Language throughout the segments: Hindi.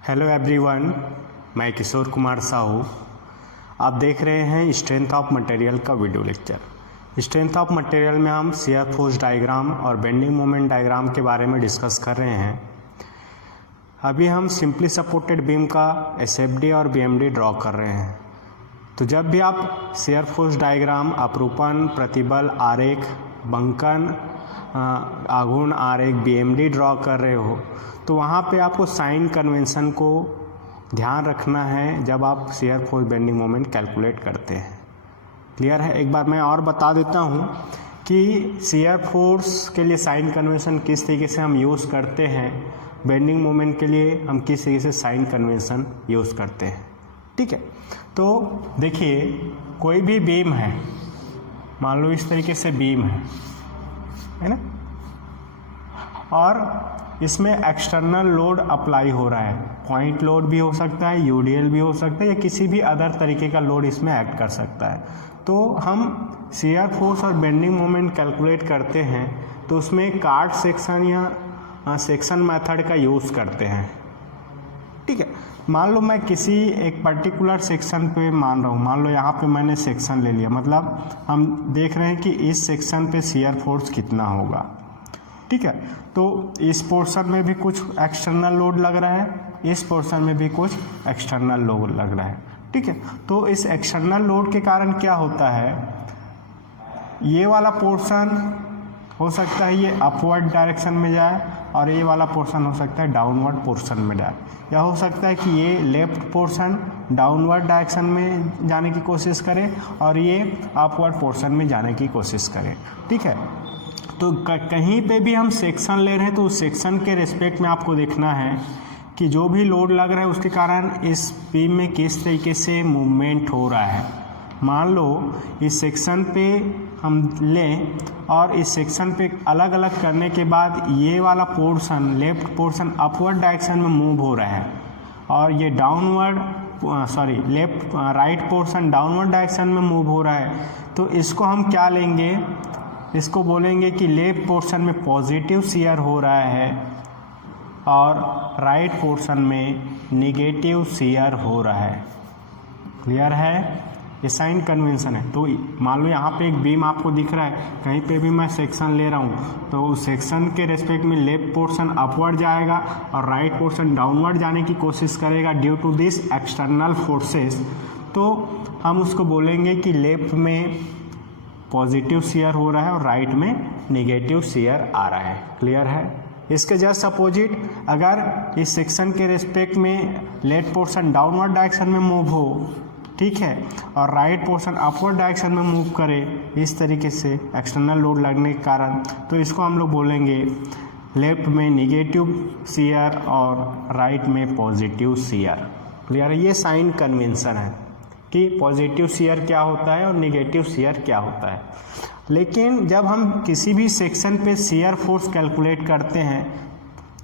हेलो एवरीवन, मैं किशोर कुमार साहू। आप देख रहे हैं स्ट्रेंथ ऑफ मटेरियल का video lecture. Strength of material में हम शियर फोर्स डायग्राम और बेंडिंग मोमेंट डायग्राम के बारे में डिस्कस कर रहे हैं। अभी हम सिंपली सपोर्टेड बीम का एसएफडी और बीएमडी ड्रॉ कर रहे हैं। तो जब भी आप शियर फोर्स डायग्राम, अपरूपण, प्रतिबल आरेख, बंकन आघूर्ण आरेख, बीएमडी ड्रॉ कर रहे हो तो वहाँ पे आपको साइन कन्वेंशन को ध्यान रखना है जब आप shear force bending moment calculate करते हैं। क्लियर है? एक बार मैं और बता देता हूँ कि शियर फोर्स के लिए साइन कन्वेंशन किस तरीके से हम यूज़ करते हैं, बेंडिंग मोमेंट के लिए हम किस तरीके से साइन कन्वेंशन यूज़ करते हैं। ठीक है, तो देखिए कोई भी बीम है, मान लो इस तरीके से बीम है ना, और इसमें एक्सटर्नल लोड अप्लाई हो रहा है। पॉइंट लोड भी हो सकता है, यूडीएल भी हो सकता है, या किसी भी अदर तरीके का लोड इसमें एक्ट कर सकता है। तो हम शियर फोर्स और बेंडिंग मोमेंट कैलकुलेट करते हैं तो उसमें कार्ड सेक्शन या सेक्शन मेथड का यूज़ करते हैं। ठीक है, मान लो मैं किसी एक पर्टिकुलर सेक्शन पे मान रहा हूँ, मान लो यहाँ पे मैंने सेक्शन ले लिया, मतलब हम देख रहे हैं कि इस सेक्शन पे शियर फोर्स कितना होगा। ठीक है, तो इस पोर्शन में भी कुछ एक्सटर्नल लोड लग रहा है, इस पोर्शन में भी कुछ एक्सटर्नल लोड लग रहा है। ठीक है, तो इस एक्सटर्नल लोड के कारण क्या होता है, ये वाला पोर्शन हो सकता है ये अपवर्ड डायरेक्शन में जाए और ये वाला पोर्शन हो सकता है डाउनवर्ड पोर्शन में जाए, या हो सकता है कि ये लेफ्ट पोर्शन डाउनवर्ड डायरेक्शन में जाने की कोशिश करे और ये अपवर्ड पोर्शन में जाने की कोशिश करे। ठीक है, तो कहीं पे भी हम सेक्शन ले रहे हैं तो उस सेक्शन के रिस्पेक्ट में आपको देखना है कि जो भी लोड लग रहा है उसके कारण इस बीम में किस तरीके से मूवमेंट हो रहा है। मान लो इस सेक्शन पे हम लें और इस सेक्शन पे अलग अलग करने के बाद ये वाला portion, left portion upward direction में मूव हो रहा है और ये राइट पोर्शन डाउनवर्ड डायरेक्शन में मूव हो रहा है, तो इसको हम क्या लेंगे, इसको बोलेंगे कि लेफ्ट पोर्शन में पॉजिटिव शियर हो रहा है और राइट पोर्शन में निगेटिव शियर हो रहा है। क्लियर है? ये साइन कन्वेंशन है। तो मान लो यहाँ पे एक बीम आपको दिख रहा है, कहीं पे भी मैं सेक्शन ले रहा हूँ तो उस सेक्शन के रेस्पेक्ट में लेफ्ट पोर्शन अपवर्ड जाएगा और राइट पोर्शन डाउनवर्ड जाने की कोशिश करेगा due to this external forces. तो हम उसको बोलेंगे कि लेफ्ट में पॉजिटिव शियर हो रहा है और राइट में निगेटिव शियर आ रहा है। क्लियर है? इसके जस्ट अपोजिट, अगर इस सेक्शन के रिस्पेक्ट में लेफ्ट पोर्शन डाउनवर्ड डायरेक्शन में मूव हो, ठीक है, और राइट पोर्शन अपवर्ड डायरेक्शन में मूव करे इस तरीके से एक्सटर्नल लोड लगने के कारण, तो इसको हम लोग बोलेंगे लेफ्ट में निगेटिव शियर और राइट में पॉजिटिव शियर। क्लियर है? ये साइन कन्वेंशन है कि पॉजिटिव शियर क्या होता है और निगेटिव शियर क्या होता है। लेकिन जब हम किसी भी सेक्शन पे शियर फोर्स कैलकुलेट करते हैं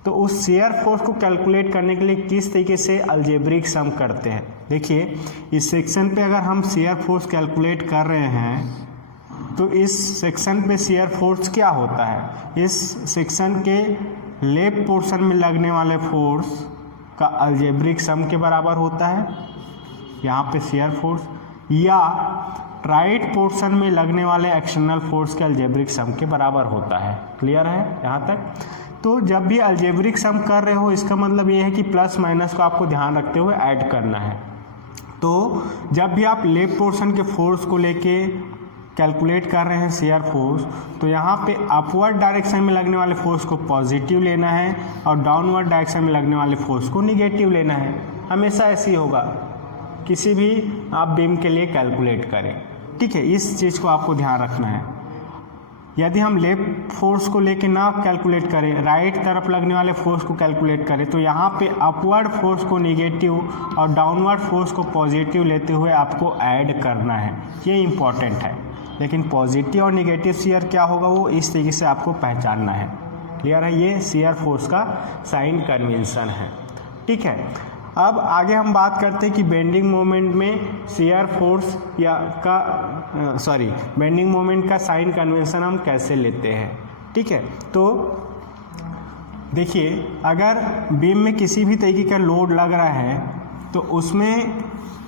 तो उस शियर फोर्स को कैलकुलेट करने के लिए किस तरीके से अलजेब्रिक सम करते हैं। देखिए इस सेक्शन पे अगर हम शियर फोर्स कैलकुलेट कर रहे हैं तो इस सेक्शन पे शियर फोर्स क्या होता है, इस सेक्शन के लेफ्ट पोर्शन में लगने वाले फोर्स का अलजेब्रिक सम के बराबर होता है यहाँ पे शियर फोर्स, या राइट पोर्शन में लगने वाले एक्सटर्नल फोर्स के अलजेब्रिक सम के बराबर होता है। क्लियर है यहाँ तक? तो जब भी अलजेब्रिक सम कर रहे हो इसका मतलब ये है कि प्लस माइनस को आपको ध्यान रखते हुए ऐड करना है। तो जब भी आप लेफ्ट पोर्शन के फोर्स को लेके कैलकुलेट कर रहे हैं शियर फोर्स, तो यहाँ पे अपवर्ड डायरेक्शन में लगने वाले फोर्स को पॉजिटिव लेना है और डाउनवर्ड डायरेक्शन में लगने वाले फोर्स को निगेटिव लेना है। हमेशा ऐसे ही होगा किसी भी आप बीम के लिए कैलकुलेट करें। ठीक है, इस चीज़ को आपको ध्यान रखना है। यदि हम लेफ्ट फोर्स को लेके ना कैलकुलेट करें, राइट तरफ लगने वाले फोर्स को कैलकुलेट करें, तो यहाँ पे अपवर्ड फोर्स को निगेटिव और डाउनवर्ड फोर्स को पॉजिटिव लेते हुए आपको ऐड करना है। ये इम्पॉर्टेंट है। लेकिन पॉजिटिव और निगेटिव शियर क्या होगा वो इस तरीके से आपको पहचानना है। क्लियर है? ये शियर फोर्स का साइन कन्वेंशन है। ठीक है, अब आगे हम बात करते हैं कि बेंडिंग मोमेंट में शियर फोर्स बेंडिंग मोमेंट का साइन कन्वेंशन हम कैसे लेते हैं। ठीक है, तो देखिए अगर बीम में किसी भी तरीके का लोड लग रहा है तो उसमें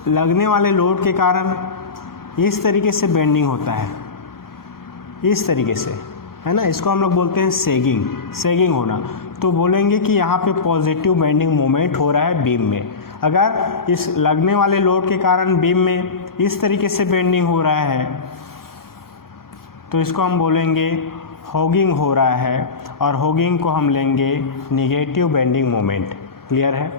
लगने वाले लोड के कारण इस तरीके से बेंडिंग होता है, इस तरीके से, है ना। इसको हम लोग बोलते हैं सेगिंग होना। तो बोलेंगे कि यहाँ पे पॉजिटिव बेंडिंग मोमेंट हो रहा है बीम में। अगर इस लगने वाले लोड के कारण बीम में इस तरीके से बेंडिंग हो रहा है तो इसको हम बोलेंगे होगिंग हो रहा है, और होगिंग को हम लेंगे निगेटिव बेंडिंग मोमेंट। क्लियर है।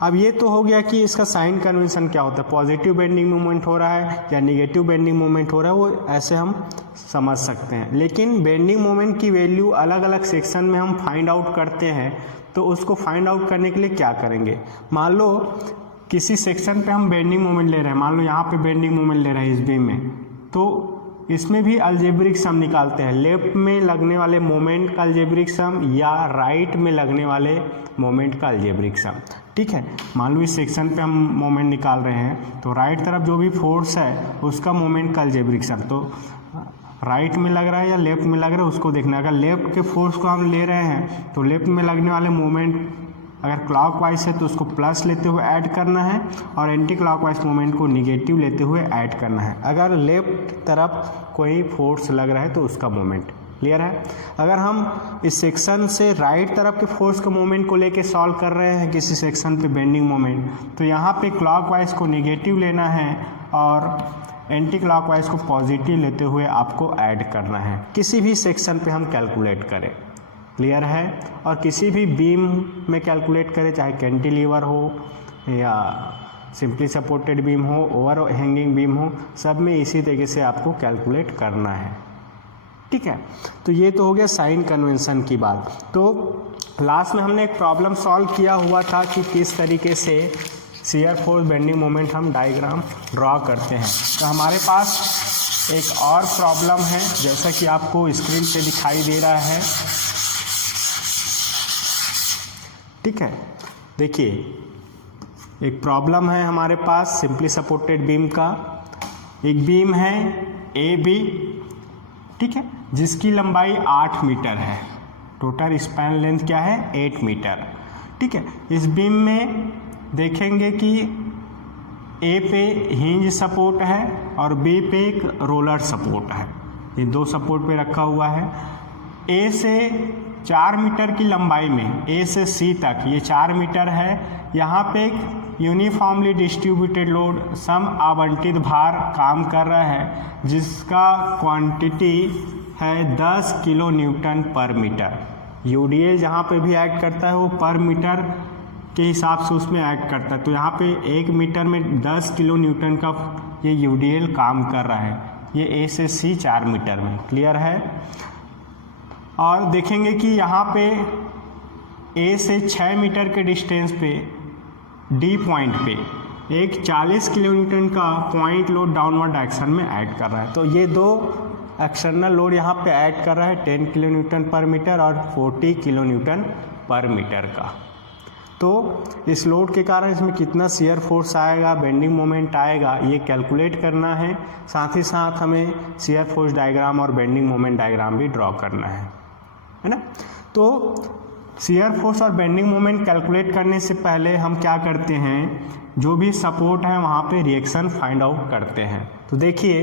अब ये तो हो गया कि इसका साइन कन्वेंशन क्या होता है, पॉजिटिव बेंडिंग मोमेंट हो रहा है या निगेटिव बेंडिंग मोमेंट हो रहा है, वो ऐसे हम समझ सकते हैं। लेकिन बेंडिंग मोमेंट की वैल्यू अलग अलग सेक्शन में हम फाइंड आउट करते हैं, तो उसको फाइंड आउट करने के लिए क्या करेंगे, मान लो किसी सेक्शन पे हम बेंडिंग मोमेंट ले रहे हैं, मान लो यहाँ पे बेंडिंग मोमेंट ले रहे हैं इस बीम में, तो इसमें भी अलजेब्रिक सम निकालते हैं। लेफ्ट में लगने वाले मोमेंट का अलजेब्रिक सम या राइट में लगने वाले मोमेंट का अलजेब्रिक सम। ठीक है, मान लो इस सेक्शन पे हम मोमेंट निकाल रहे हैं, तो राइट तरफ जो भी फोर्स है उसका मोमेंट का अलजेब्रिक सम, तो राइट में लग रहा है या लेफ्ट में लग रहा है उसको देखना है। अगर लेफ्ट के फोर्स को हम ले रहे हैं तो लेफ्ट में लगने वाले मोमेंट अगर क्लॉकवाइज है तो उसको प्लस लेते हुए ऐड करना है, और एंटी क्लॉकवाइज मोमेंट को निगेटिव लेते हुए ऐड करना है। अगर लेफ्ट तरफ कोई फोर्स लग रहा है तो उसका मोमेंट। क्लियर है। अगर हम इस सेक्शन से राइट तरफ के फोर्स के मोमेंट को लेके सॉल्व कर रहे हैं किसी सेक्शन पे बेंडिंग मोमेंट, तो यहाँ पे क्लॉकवाइज को निगेटिव लेना है और एंटी क्लॉकवाइज को पॉजिटिव लेते हुए आपको ऐड करना है, किसी भी सेक्शन पे हम कैलकुलेट करें। क्लियर है। और किसी भी बीम में कैलकुलेट करें, चाहे कैंटिलीवर हो या सिंपली सपोर्टेड बीम हो, ओवर हैंगिंग बीम हो, सब में इसी तरीके से आपको कैलकुलेट करना है। ठीक है, तो ये तो हो गया साइन कन्वेंशन की बात। तो लास्ट में हमने एक प्रॉब्लम सॉल्व किया हुआ था कि किस तरीके से शियर फोर्स बेंडिंग मोमेंट हम डायग्राम ड्रॉ करते हैं। तो हमारे पास एक और प्रॉब्लम है, जैसा कि आपको स्क्रीन पे दिखाई दे रहा है। ठीक है, देखिए एक प्रॉब्लम है हमारे पास सिंपली सपोर्टेड बीम का। एक बीम है ए बी, ठीक है, जिसकी लंबाई 8 मीटर है, टोटल स्पैन लेंथ क्या है 8 मीटर। ठीक है, इस बीम में देखेंगे कि ए पे हिंज सपोर्ट है और बी पे एक रोलर सपोर्ट है, ये दो सपोर्ट पे रखा हुआ है। ए से 4 मीटर की लंबाई में, ए से सी तक ये 4 मीटर है। यहाँ पे एक यूनिफॉर्मली डिस्ट्रीब्यूटेड लोड सम आवंटित भार काम कर रहा है, जिसका क्वांटिटी है 10 किलो न्यूटन पर मीटर। यूडीएल जहाँ पे भी ऐड करता है वो पर मीटर के हिसाब से उसमें ऐड करता है। तो यहाँ पे 1 मीटर में 10 किलो न्यूटन का ये यूडीएल काम कर रहा है, ये ए से सी 4 मीटर में। क्लियर है। और देखेंगे कि यहाँ पे ए से 6 मीटर के डिस्टेंस पे डी पॉइंट पे एक 40 किलो न्यूटन का पॉइंट लोड डाउनवर्ड डायरेक्शन में ऐड कर रहा है। तो ये दो एक्सटर्नल लोड यहाँ पे ऐड कर रहा है 10 किलो न्यूटन पर मीटर और 40 किलो न्यूटन पर मीटर का। तो इस लोड के कारण इसमें कितना शियर फोर्स आएगा, बेंडिंग मोमेंट आएगा, ये कैलकुलेट करना है। साथ ही साथ हमें शियर फोर्स डायग्राम और बेंडिंग मोमेंट डायग्राम भी ड्रॉ करना है ना। तो शियर फोर्स और बेंडिंग मोमेंट कैलकुलेट करने से पहले हम क्या करते हैं, जो भी सपोर्ट है वहाँ पे रिएक्शन फाइंड आउट करते हैं। तो देखिए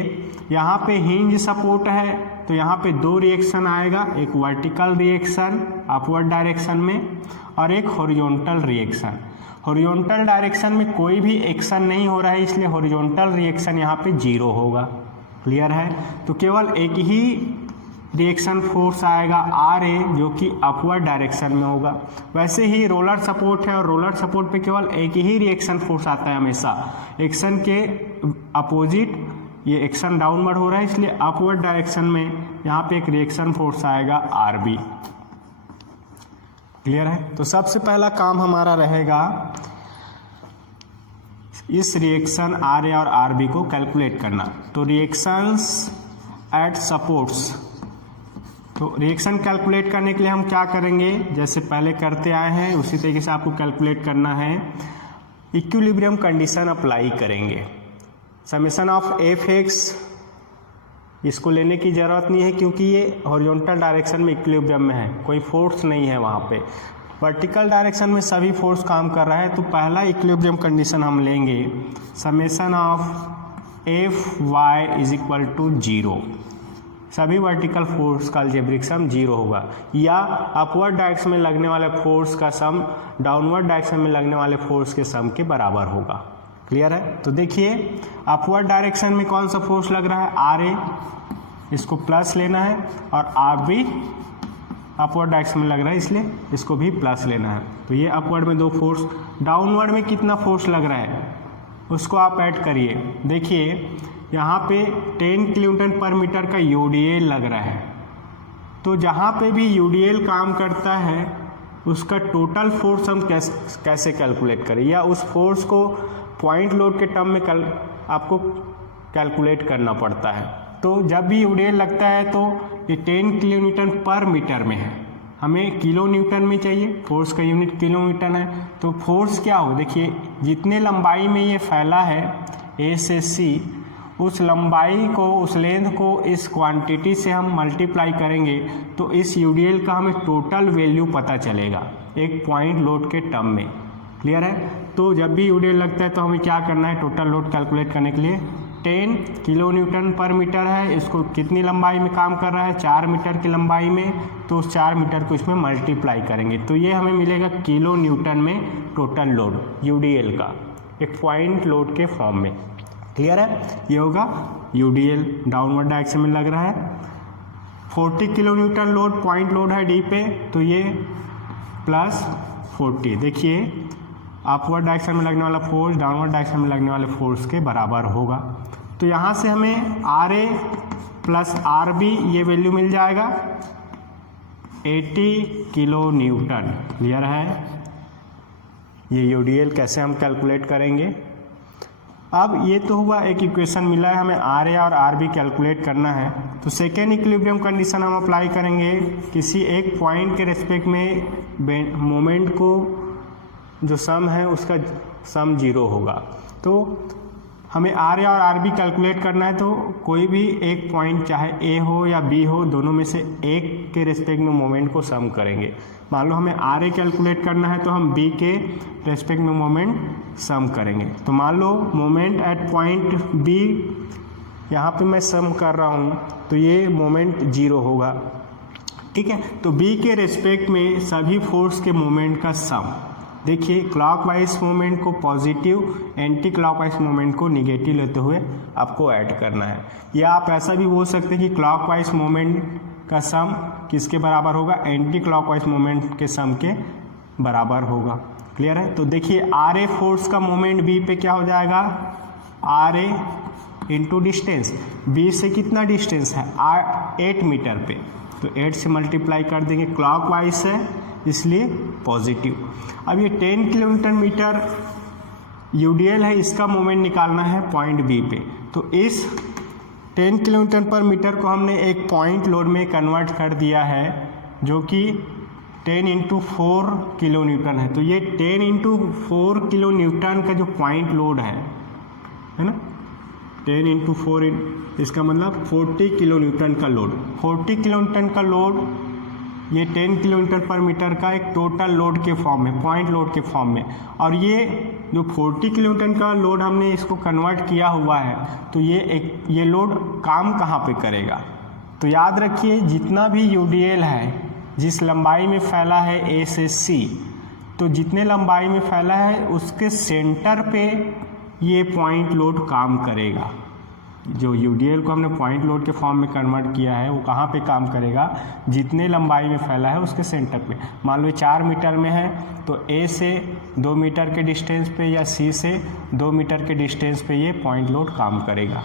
यहाँ पे हिंज सपोर्ट है, तो यहाँ पे 2 रिएक्शन आएगा, एक वर्टिकल रिएक्शन अपवर्ड डायरेक्शन में और एक हॉरिजॉन्टल रिएक्शन। हॉरिजॉन्टल डायरेक्शन में कोई भी एक्शन नहीं हो रहा है, इसलिए हॉरिजॉन्टल रिएक्शन यहाँ पे 0 होगा। क्लियर है। तो केवल एक ही रिएक्शन फोर्स आएगा आर ए, जो कि अपवर्ड डायरेक्शन में होगा। वैसे ही रोलर सपोर्ट है और रोलर सपोर्ट पे केवल एक ही रिएक्शन फोर्स आता है हमेशा, एक्शन के अपोजिट ये एक्शन डाउनवर्ड हो रहा है, इसलिए अपवर्ड डायरेक्शन में यहाँ पे एक रिएक्शन फोर्स आएगा आर बी। क्लियर है। तो सबसे पहला काम हमारा रहेगा इस रिएक्शन आर ए और आर बी को कैलकुलेट करना। तो रिएक्शंस एट सपोर्ट्स, तो रिएक्शन कैलकुलेट करने के लिए हम क्या करेंगे, जैसे पहले करते आए हैं उसी तरीके से आपको कैलकुलेट करना है। इक्विलिब्रियम कंडीशन अप्लाई करेंगे। समेशन ऑफ एफ एक्स इसको लेने की ज़रूरत नहीं है क्योंकि ये हॉरिजॉन्टल डायरेक्शन में इक्विलिब्रियम में है, कोई फोर्स नहीं है वहाँ पे। वर्टिकल डायरेक्शन में सभी फोर्स काम कर रहा है। तो पहला इक्विलिब्रियम कंडीशन हम लेंगे summation of F Y is equal to 0, सभी वर्टिकल फोर्स का अलजेब्रिक सम 0 होगा, या अपवर्ड डायरेक्शन में लगने वाले फोर्स का सम डाउनवर्ड डायरेक्शन में लगने वाले फोर्स के सम के बराबर होगा। क्लियर है? तो देखिए अपवर्ड डायरेक्शन में कौन सा फोर्स लग रहा है, आर ए, इसको प्लस लेना है, और आर बी अपवर्ड डायरेक्शन में लग रहा है इसलिए इसको भी प्लस लेना है। तो ये अपवर्ड में 2 फोर्स, डाउनवर्ड में कितना फोर्स लग रहा है उसको आप ऐड करिए। देखिए यहाँ पे 10 किलोन्यूटन पर मीटर का यूडीएल लग रहा है। तो जहाँ पे भी यूडीएल काम करता है उसका टोटल फोर्स हम कैसे कैलकुलेट करें, या उस फोर्स को पॉइंट लोड के टर्म में आपको कैलकुलेट करना पड़ता है। तो जब भी यूडीएल लगता है तो ये 10 किलोन्यूटन पर मीटर में है, हमें किलो न्यूटन में चाहिए, फोर्स का यूनिट किलो न्यूटन है। तो फोर्स क्या हो, देखिए जितने लंबाई में ये फैला है ए से सी, उस लंबाई को, उस लेंथ को इस क्वांटिटी से हम मल्टीप्लाई करेंगे तो इस यूडीएल का हमें टोटल वैल्यू पता चलेगा एक पॉइंट लोड के टर्म में। क्लियर है? तो जब भी यूडीएल लगता है तो हमें क्या करना है, टोटल लोड कैलकुलेट करने के लिए 10 किलो न्यूटन पर मीटर है, इसको कितनी लंबाई में काम कर रहा है, 4 मीटर की लंबाई में, तो उस 4 मीटर को इसमें मल्टीप्लाई करेंगे तो ये हमें मिलेगा किलो न्यूटन में टोटल लोड यूडीएल का एक पॉइंट लोड के फॉर्म में। क्लियर है? ये होगा यूडीएल डाउनवर्ड डायरेक्शन में लग रहा है, 40 kilo Newton load point load है डी पे, तो ये प्लस 40, देखिए अपवर्ड डायरेक्शन में लगने वाला फोर्स डाउनवर्ड डायरेक्शन में लगने वाले फोर्स के बराबर होगा। तो यहाँ से हमें R A plus R B ये वैल्यू मिल जाएगा 80 किलो न्यूटन। क्लियर है? ये यूडीएल कैसे हम कैलकुलेट करेंगे। अब ये तो हुआ एक इक्वेशन मिला है, हमें आर ए और आर बी कैलकुलेट करना है। तो सेकेंड इक्विलिब्रियम कंडीशन हम अप्लाई करेंगे, किसी एक पॉइंट के रेस्पेक्ट में मोमेंट को जो सम है उसका सम 0 होगा। तो हमें आर ए और आर बी कैलकुलेट करना है, तो कोई भी एक पॉइंट चाहे ए हो या बी हो, दोनों में से एक के रेस्पेक्ट में मोमेंट को सम करेंगे। मान लो हमें आर ए कैलकुलेट करना है तो हम बी के रेस्पेक्ट में मोमेंट सम करेंगे। तो मान लो मोमेंट एट पॉइंट बी, यहाँ पे मैं सम कर रहा हूँ तो ये मोमेंट 0 होगा। ठीक है? तो बी के रेस्पेक्ट में सभी फोर्स के मोमेंट का सम, देखिए क्लॉकवाइज मोमेंट को पॉजिटिव, एंटी क्लॉकवाइज मोमेंट को निगेटिव लेते हुए आपको ऐड करना है। या आप ऐसा भी बोल सकते हैं कि क्लॉकवाइज मोमेंट का सम किसके बराबर होगा, एंटी क्लॉकवाइज मोमेंट के सम के बराबर होगा। क्लियर है? तो देखिए आर ए फोर्स का मोमेंट बी पे क्या हो जाएगा, R A into distance, B से कितना डिस्टेंस है 8 मीटर पे, तो 8 से मल्टीप्लाई कर देंगे, क्लॉकवाइज है इसलिए पॉजिटिव। अब ये 10 किलोमीटर मीटर यूडीएल है, इसका मोमेंट निकालना है पॉइंट बी पे। तो इस 10 किलोमीटर पर मीटर को हमने एक पॉइंट लोड में कन्वर्ट कर दिया है जो कि 10 × 4 किलो न्यूटन है। तो ये 10 × 4 किलो न्यूटन का जो पॉइंट लोड है ना, 10 × 4, इसका मतलब 40 किलो न्यूटन का लोड, 40 किलो न्यूटन का लोड ये 10 किलोमीटर पर मीटर का एक टोटल लोड के फॉर्म में, पॉइंट लोड के फॉर्म में। और ये जो 40 किलोमीटर का लोड हमने इसको कन्वर्ट किया हुआ है, तो ये लोड काम कहाँ पे करेगा, तो याद रखिए जितना भी यूडीएल है, जिस लंबाई में फैला है ए से सी, तो जितने लंबाई में फैला है उसके सेंटर पे ये पॉइंट लोड काम करेगा। जो यूडीएल को हमने पॉइंट लोड के फॉर्म में कन्वर्ट किया है वो कहाँ पे काम करेगा, जितने लंबाई में फैला है उसके सेंटर पे। मान लो 4 मीटर में है तो ए से 2 मीटर के डिस्टेंस पे या सी से 2 मीटर के डिस्टेंस पे ये पॉइंट लोड काम करेगा।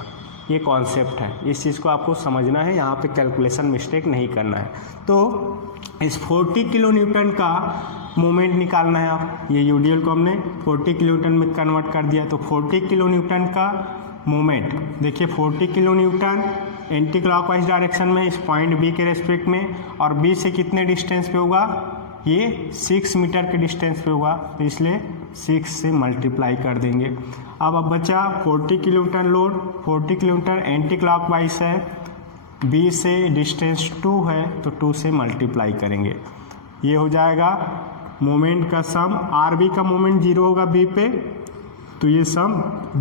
ये कॉन्सेप्ट है, इस चीज़ को आपको समझना है, यहाँ पे कैलकुलेशन मिस्टेक नहीं करना है। तो इस 40 किलो न्यूटन का मोमेंट निकालना है आप, ये यूडीएल को हमने 40 किलो न्यूटन में कन्वर्ट कर दिया, तो 40 किलो न्यूटन का मोमेंट, देखिए 40 kilo Newton anti clockwise direction में इस पॉइंट बी के रेस्पेक्ट में, और बी से कितने डिस्टेंस पे होगा, ये 6 मीटर के डिस्टेंस पे होगा, तो इसलिए 6 से मल्टीप्लाई कर देंगे। अब बचा 40 kilometre load, 40 kilometre anti clockwise है, बी से डिस्टेंस 2 है तो 2 से मल्टीप्लाई करेंगे, ये हो जाएगा मोमेंट का सम। आर बी का मोमेंट 0 होगा बी पे, तो ये सम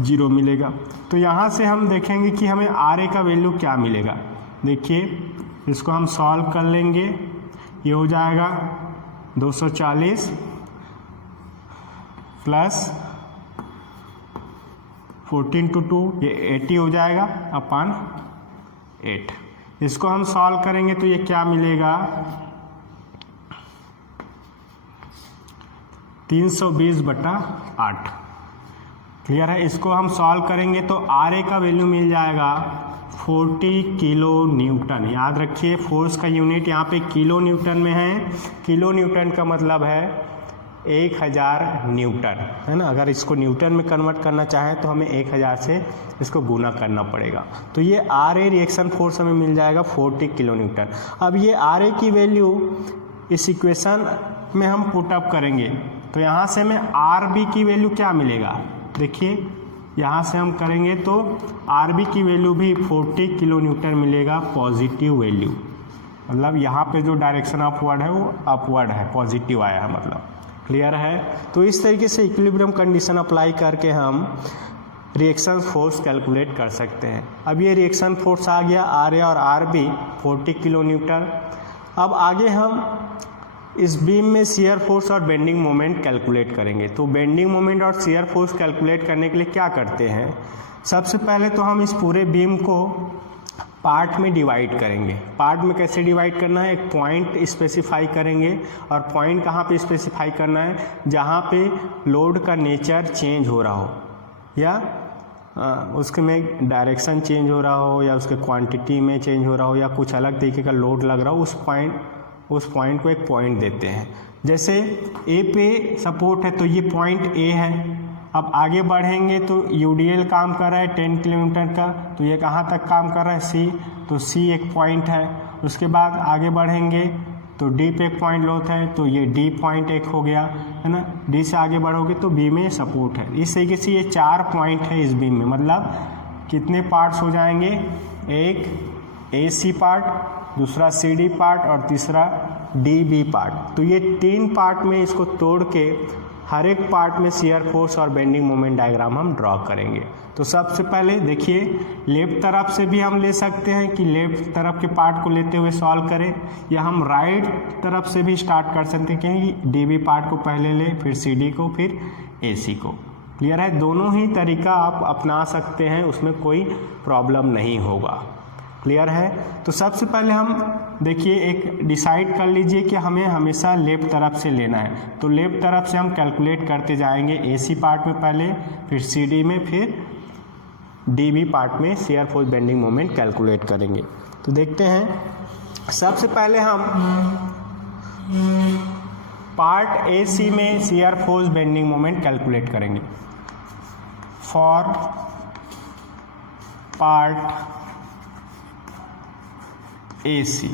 0 मिलेगा। तो यहाँ से हम देखेंगे कि हमें आर ए का वैल्यू क्या मिलेगा। देखिए इसको हम सॉल्व कर लेंगे, ये हो जाएगा 240 प्लस 14 to 2 ये 80 हो जाएगा अपॉन 8। इसको हम सॉल्व करेंगे तो ये क्या मिलेगा 320/8। क्लियर है। इसको हम सॉल्व करेंगे तो आर ए का वैल्यू मिल जाएगा 40 किलो न्यूटन। याद रखिए फोर्स का यूनिट यहाँ पे किलो न्यूटन में है। किलो न्यूटन का मतलब है 1000 न्यूटन, है ना। अगर इसको न्यूटन में कन्वर्ट करना चाहें तो हमें 1000 से इसको गुना करना पड़ेगा। तो ये आर ए रिएक्शन फोर्स हमें मिल जाएगा 40 किलो न्यूटन। अब ये आर ए की वैल्यू इस इक्वेशन में हम पुट अप करेंगे तो यहाँ से हमें आर बी की वैल्यू क्या मिलेगा। देखिए यहाँ से हम करेंगे तो आर बी की वैल्यू भी 40 किलो न्यूटन मिलेगा, पॉजिटिव वैल्यू। मतलब यहाँ पे जो डायरेक्शन अपवर्ड है वो अपवर्ड है, पॉजिटिव आया है मतलब। क्लियर है। तो इस तरीके से इक्विलिब्रियम कंडीशन अप्लाई करके हम रिएक्शन फोर्स कैलकुलेट कर सकते हैं। अब ये रिएक्शन फोर्स आ गया आर ए और आर बी 40 किलो न्यूटन। अब आगे हम इस बीम में शियर फोर्स और बेंडिंग मोमेंट कैलकुलेट करेंगे। तो बेंडिंग मोमेंट और शियर फोर्स कैलकुलेट करने के लिए क्या करते हैं, सबसे पहले तो हम इस पूरे बीम को पार्ट में डिवाइड करेंगे। पार्ट में कैसे डिवाइड करना है, एक पॉइंट स्पेसिफाई करेंगे। और पॉइंट कहाँ पे स्पेसिफाई करना है, जहाँ पे लोड का नेचर चेंज हो रहा हो या उसके में डायरेक्शन चेंज हो रहा हो या उसके क्वांटिटी में चेंज हो रहा हो या कुछ अलग तरीके का लोड लग रहा हो, उस पॉइंट को एक पॉइंट देते हैं। जैसे ए पे सपोर्ट है तो ये पॉइंट ए है। अब आगे बढ़ेंगे तो यूडीएल काम कर रहा है 10 किलोमीटर का, तो ये कहाँ तक काम कर रहा है सी, तो सी एक पॉइंट है। उसके बाद आगे बढ़ेंगे तो डी पे एक पॉइंट लोता है तो ये डी पॉइंट एक हो गया, है ना। डी से आगे बढ़ोगे तो बी में सपोर्ट है। इस तरीके से ये 4 पॉइंट है इस बीम में। मतलब कितने पार्ट्स हो जाएंगे, एक ए सी पार्ट, दूसरा सी डी पार्ट और तीसरा डी बी पार्ट। तो ये 3 पार्ट में इसको तोड़ के हर एक पार्ट में शियर फोर्स और बेंडिंग मोमेंट डायग्राम हम ड्रॉ करेंगे। तो सबसे पहले देखिए लेफ्ट तरफ से भी हम ले सकते हैं कि लेफ्ट तरफ के पार्ट को लेते हुए सॉल्व करें, या हम राइट तरफ से भी स्टार्ट कर सकते हैं कि डी बी पार्ट को पहले ले, फिर सी डी को, फिर ए सी को। क्लियर है। दोनों ही तरीका आप अपना सकते हैं, उसमें कोई प्रॉब्लम नहीं होगा। क्लियर है। तो सबसे पहले हम देखिए एक डिसाइड कर लीजिए कि हमें हमेशा लेफ्ट तरफ से लेना है। तो लेफ्ट तरफ से हम कैलकुलेट करते जाएंगे, एसी पार्ट में पहले, फिर सीडी में, फिर डीबी पार्ट में shear force bending moment calculate करेंगे। तो देखते हैं सबसे पहले हम पार्ट एसी में shear force bending moment calculate करेंगे। For part AC।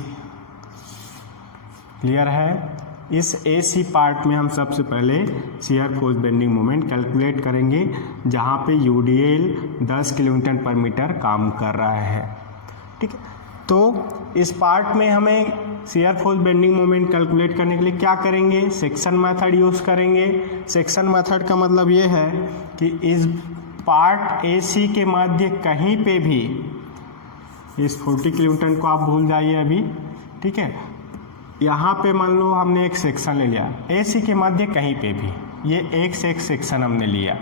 क्लियर है। इस AC पार्ट में हम सबसे पहले shear force bending moment calculate करेंगे, जहाँ पे UDL 10 किलोमीटर पर मीटर काम कर रहा है। ठीक है। तो इस पार्ट में हमें shear force bending moment calculate करने के लिए क्या करेंगे, सेक्शन मेथड यूज़ करेंगे। सेक्शन मेथड का मतलब ये है कि इस पार्ट AC के मध्य कहीं पे भी, इस 40 किलोमीटर को आप भूल जाइए अभी, ठीक है। यहाँ पे मान लो हमने एक सेक्शन ले लिया AC के मध्य कहीं पे भी, ये एक से एक सेक्शन हमने लिया,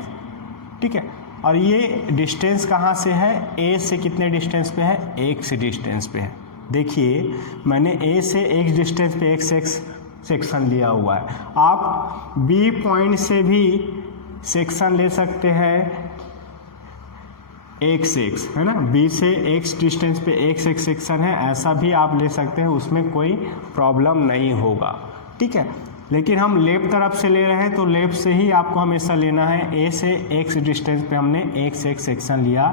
ठीक है। और ये डिस्टेंस कहाँ से है, A से कितने डिस्टेंस पे है, 1 से डिस्टेंस पे है। देखिए मैंने A से X डिस्टेंस पे एक सेक्शन लिया हुआ है। आप B पॉइंट से भी सेक्शन ले सकते हैं 1 से X, है ना। B से X डिस्टेंस पे 1 से X सेक्शन है, ऐसा भी आप ले सकते हैं, उसमें कोई प्रॉब्लम नहीं होगा, ठीक है। लेकिन हम लेफ्ट तरफ से ले रहे हैं तो लेफ्ट से ही आपको हमेशा लेना है। A से X डिस्टेंस पे हमने 1 से X सेक्शन लिया।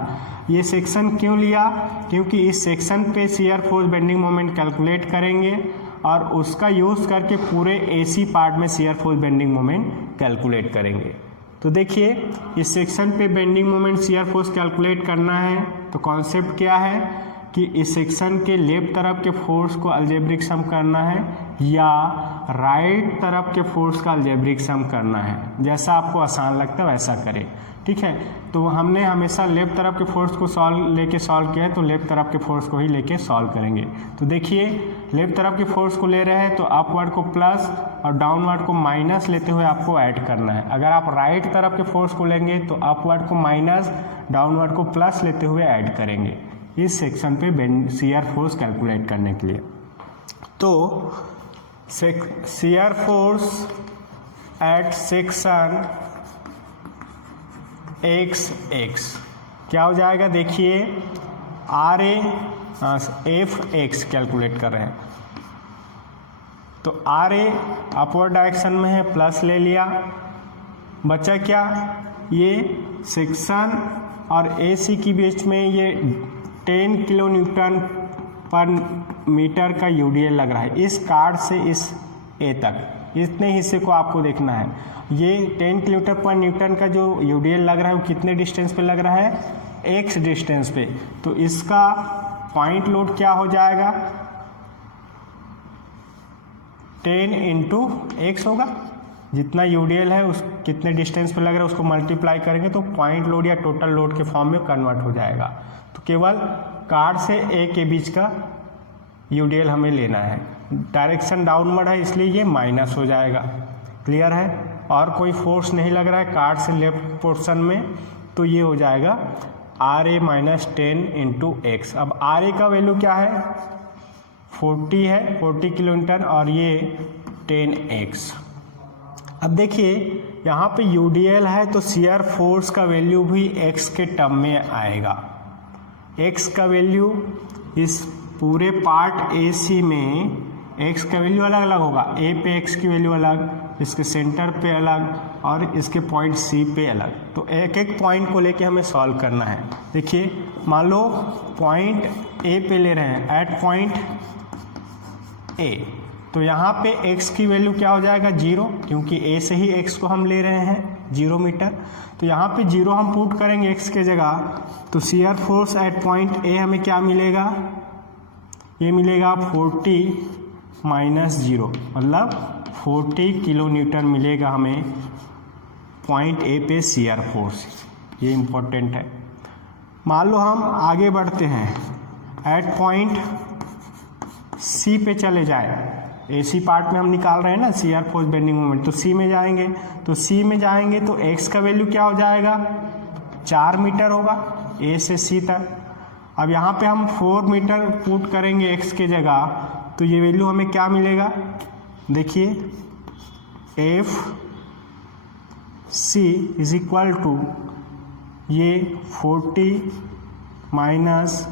ये सेक्शन क्यों लिया, क्योंकि इस सेक्शन पे shear force bending moment calculate करेंगे और उसका यूज़ करके पूरे AC पार्ट में shear force bending moment calculate करेंगे। तो देखिए इस सेक्शन पे bending moment shear force calculate करना है तो कॉन्सेप्ट क्या है, कि इस सेक्शन के लेफ्ट तरफ के फोर्स को अलजेब्रिक सम करना है या राइट तरफ के फोर्स का अलजेब्रिक सम करना है, जैसा आपको आसान लगता है वैसा करें। ठीक है, तो हमने हमेशा लेफ्ट तरफ के फोर्स को लेके सॉल्व किया है, तो लेफ्ट तरफ के फोर्स को ही लेके सॉल्व करेंगे। तो देखिए लेफ्ट तरफ के फोर्स को ले रहे हैं तो अपवर्ड को प्लस और डाउनवर्ड को माइनस लेते हुए आपको ऐड करना है। अगर आप राइट तरफ के फोर्स को लेंगे तो अपवर्ड को माइनस, डाउनवर्ड को प्लस लेते हुए ऐड करेंगे इस सेक्शन पे शियर फोर्स कैलकुलेट करने के लिए। तो shear force at section x क्या हो जाएगा, देखिए RA/F(x) कैलकुलेट कर रहे हैं, तो RA अपवर्ड डायरेक्शन में है, प्लस ले लिया, बचा क्या, ये सेक्शन और AC के बीच में ये 10 किलो न्यूटन पर मीटर का UDL लग रहा है। इस कार्ड से इस A तक इतने हिस्से को आपको देखना है। ये 10 किलोमीटर पर न्यूटन का जो UDL लग रहा है वो कितने डिस्टेंस पे लग रहा है, x डिस्टेंस पे। तो इसका पॉइंट लोड क्या हो जाएगा, 10 इंटू x होगा, जितना UDL है उस कितने डिस्टेंस पे लग रहा है उसको मल्टीप्लाई करेंगे तो पॉइंट लोड या टोटल लोड के फॉर्म में कन्वर्ट हो जाएगा। तो केवल कार्ड से A के बीच का UDL हमें लेना है। डायरेक्शन डाउनवर्ड है इसलिए ये माइनस हो जाएगा। क्लियर है, और कोई फोर्स नहीं लग रहा है कार्ड से लेफ्ट पोर्शन में, तो ये हो जाएगा RA-10 इंटू एक्स। अब RA का वैल्यू क्या है, 40 है, 40 किलो न्यूटन, और ये 10x। अब देखिए यहाँ पे UDL है तो शियर फोर्स का वैल्यू भी x के टर्म में आएगा। x का वैल्यू इस पूरे पार्ट AC में x का वैल्यू अलग अलग होगा, A पे x की वैल्यू अलग, इसके सेंटर पे अलग और इसके पॉइंट C पे अलग। तो एक एक पॉइंट को लेके हमें सॉल्व करना है। देखिए मान लो पॉइंट A पे ले रहे हैं, एट पॉइंट A, तो यहाँ पे x की वैल्यू क्या हो जाएगा, 0, क्योंकि A से ही x को हम ले रहे हैं 0 मीटर। तो यहाँ पे 0 हम पुट करेंगे x के जगह, तो shear force at point A हमें क्या मिलेगा, ये मिलेगा 40 माइनस 0, मतलब 40 किलो न्यूटन मिलेगा हमें पॉइंट A पे शियर फोर्स। ये इम्पोर्टेंट है। मान लो हम आगे बढ़ते हैं, एट पॉइंट C पे चले जाए, AC पार्ट में हम निकाल रहे हैं ना शियर फोर्स बेंडिंग मोमेंट, तो C में जाएंगे, तो C में जाएंगे तो x का वैल्यू क्या हो जाएगा, 4 मीटर होगा A से C तक। अब यहाँ पे हम 4 मीटर पुट करेंगे x के जगह, तो ये वैल्यू हमें क्या मिलेगा, देखिए FC इज इक्वल टू ये 40 माइनस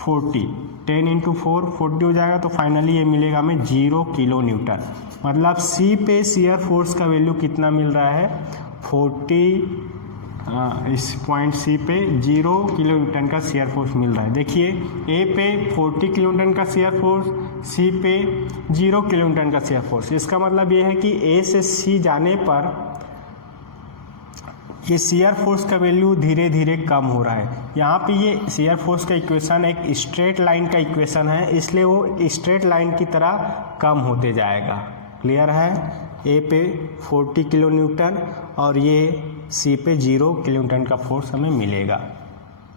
40, 10 इंटू 4 40 हो जाएगा, तो फाइनली ये मिलेगा हमें 0 किलो न्यूटन। मतलब C पे शियर फोर्स का वैल्यू कितना मिल रहा है, 40, इस पॉइंट C पे 0 किलो न्यूटन का शियर फोर्स मिल रहा है। देखिए A पे 40 किलो न्यूटन का शियर फोर्स, C पे 0 किलो न्यूटन का शियर फोर्स। इसका मतलब ये है कि A से C जाने पर ये शियर फोर्स का वैल्यू धीरे धीरे कम हो रहा है। यहाँ पे ये शियर फोर्स का इक्वेशन एक स्ट्रेट लाइन का इक्वेशन है, इसलिए वो स्ट्रेट लाइन की तरह कम होते जाएगा। क्लियर है, A पे 40 किलो न्यूटन और ये C पे 0 किलो न्यूटन का फोर्स हमें मिलेगा।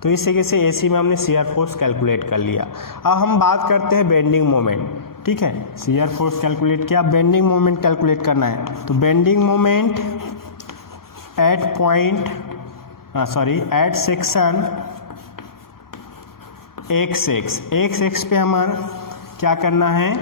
तो इस तरीके से AC में हमने शियर फोर्स कैलकुलेट कर लिया। अब हम बात करते हैं बेंडिंग मोमेंट। ठीक है, शियर फोर्स कैलकुलेट किया, बेंडिंग मोमेंट कैलकुलेट करना है। तो bending moment at section x पे हमारा क्या करना है,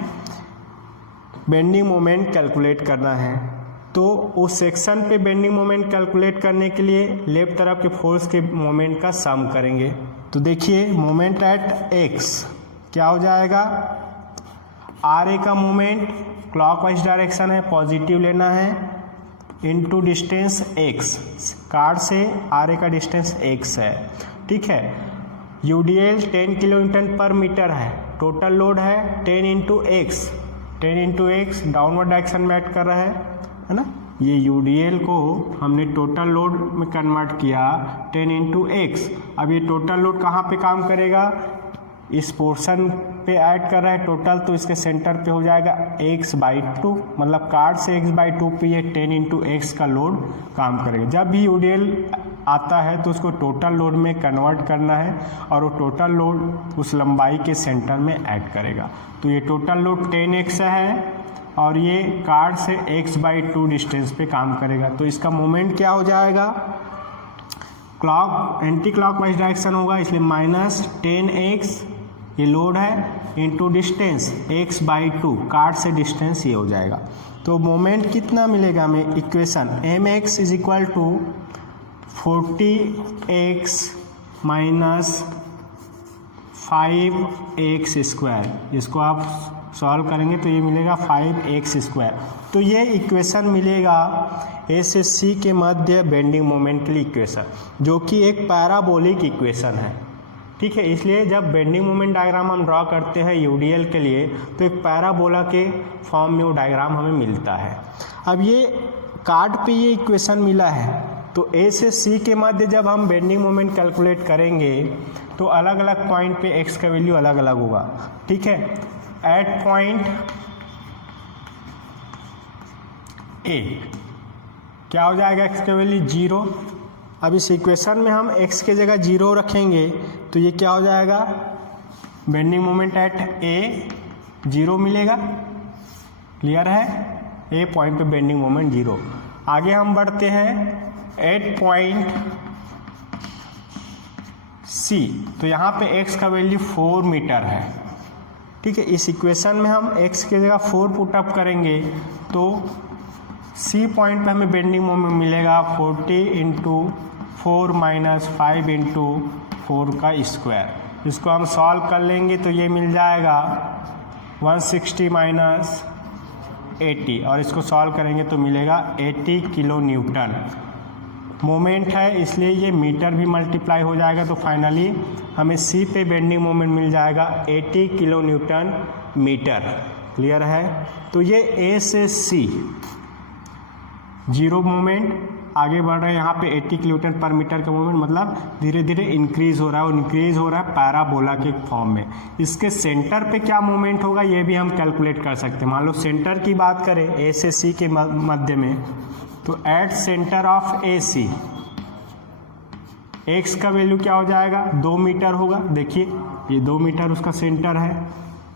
बेंडिंग मोमेंट कैलकुलेट करना है। तो उस सेक्शन पे बेंडिंग मोमेंट कैलकुलेट करने के लिए लेफ्ट तरफ के फोर्स के मोमेंट का सम करेंगे। तो देखिए मोमेंट एट एक्स क्या हो जाएगा, RA का मोमेंट क्लॉकवाइज डायरेक्शन है, पॉजिटिव लेना है, इनटू डिस्टेंस x, कार्ड से RA का डिस्टेंस x है। ठीक है, UDL 10 किलो न्यूटन पर मीटर है, टोटल लोड है 10 into x, 10 into x downward direction में एक्ट कर रहा है ना, ये यूडीएल को हमने टोटल लोड में कन्वर्ट किया 10 इंटू एक्स। अब ये टोटल लोड कहाँ पे काम करेगा, इस पोर्शन पे ऐड कर रहा है टोटल, तो इसके सेंटर पे हो जाएगा x/2, मतलब कार्ड से x/2 पे ये 10 इंटू एक्स का लोड काम करेगा। जब भी यूडीएल आता है तो उसको टोटल लोड में कन्वर्ट करना है और वो टोटल लोड उस लंबाई के सेंटर में ऐड करेगा। तो ये टोटल लोड 10x है और ये कार्ड से x/2 डिस्टेंस पे काम करेगा। तो इसका मोमेंट क्या हो जाएगा, क्लॉक एंटी क्लॉकवाइज डायरेक्शन होगा, इसलिए -10x ये लोड है इंटू डिस्टेंस x/2, कार्ड से डिस्टेंस ये हो जाएगा। तो मोमेंट कितना मिलेगा हमें, equation mx is equal to 40x minus 5x²। इसको आप सॉल्व करेंगे तो ये मिलेगा 5x²। तो ये इक्वेशन मिलेगा ए से सी के मध्य बेंडिंग मोमेंट के लिए इक्वेशन, जो कि एक पैराबोलिक इक्वेशन है। ठीक है, इसलिए जब बेंडिंग मोमेंट डायग्राम हम ड्रॉ करते हैं यूडीएल के लिए तो एक पैराबोला के फॉर्म में वो डायग्राम हमें मिलता है। अब ये कार्ड पे ये इक्वेशन मिला है, तो ए से सी के मध्य जब हम बेंडिंग मोमेंट कैलकुलेट करेंगे तो अलग अलग पॉइंट पे एक्स का वैल्यू अलग अलग होगा। ठीक है, एट पॉइंट ए क्या हो जाएगा, एक्स का वैल्यू 0। अब इस इक्वेशन में हम x के जगह 0 रखेंगे तो ये क्या हो जाएगा, बेंडिंग मोमेंट एट ए 0 मिलेगा। क्लियर है, ए पॉइंट पे बेंडिंग मोमेंट 0। आगे हम बढ़ते हैं एट पॉइंट सी, तो यहाँ पे x का वैल्यू 4 मीटर है। ठीक है, इस इक्वेशन में हम x के जगह 4 पुटअप करेंगे तो सी पॉइंट पे हमें बेंडिंग मोमेंट मिलेगा 40 इंटू 4 माइनस 5 इंटू 4 का स्क्वायर। इसको हम सॉल्व कर लेंगे तो ये मिल जाएगा 160 माइनस 80, और इसको सॉल्व करेंगे तो मिलेगा 80 किलो न्यूटन। मोमेंट है इसलिए ये मीटर भी मल्टीप्लाई हो जाएगा, तो फाइनली हमें सी पे बेंडिंग मोमेंट मिल जाएगा 80 किलो न्यूटन मीटर। क्लियर है, तो ये ए से सी 0 मोमेंट, आगे बढ़ रहे हैं यहाँ पे 80 किलोन्यूटन पर मीटर का मोमेंट, मतलब धीरे धीरे इंक्रीज हो रहा है, और इंक्रीज हो रहा है पैराबोला के फॉर्म में। इसके सेंटर पे क्या मोमेंट होगा ये भी हम कैलकुलेट कर सकते हैं। मान लो सेंटर की बात करें ए से सी के मध्य में, तो at centre of A C X का वैल्यू क्या हो जाएगा, 2 मीटर होगा। देखिए ये 2 मीटर उसका सेंटर है,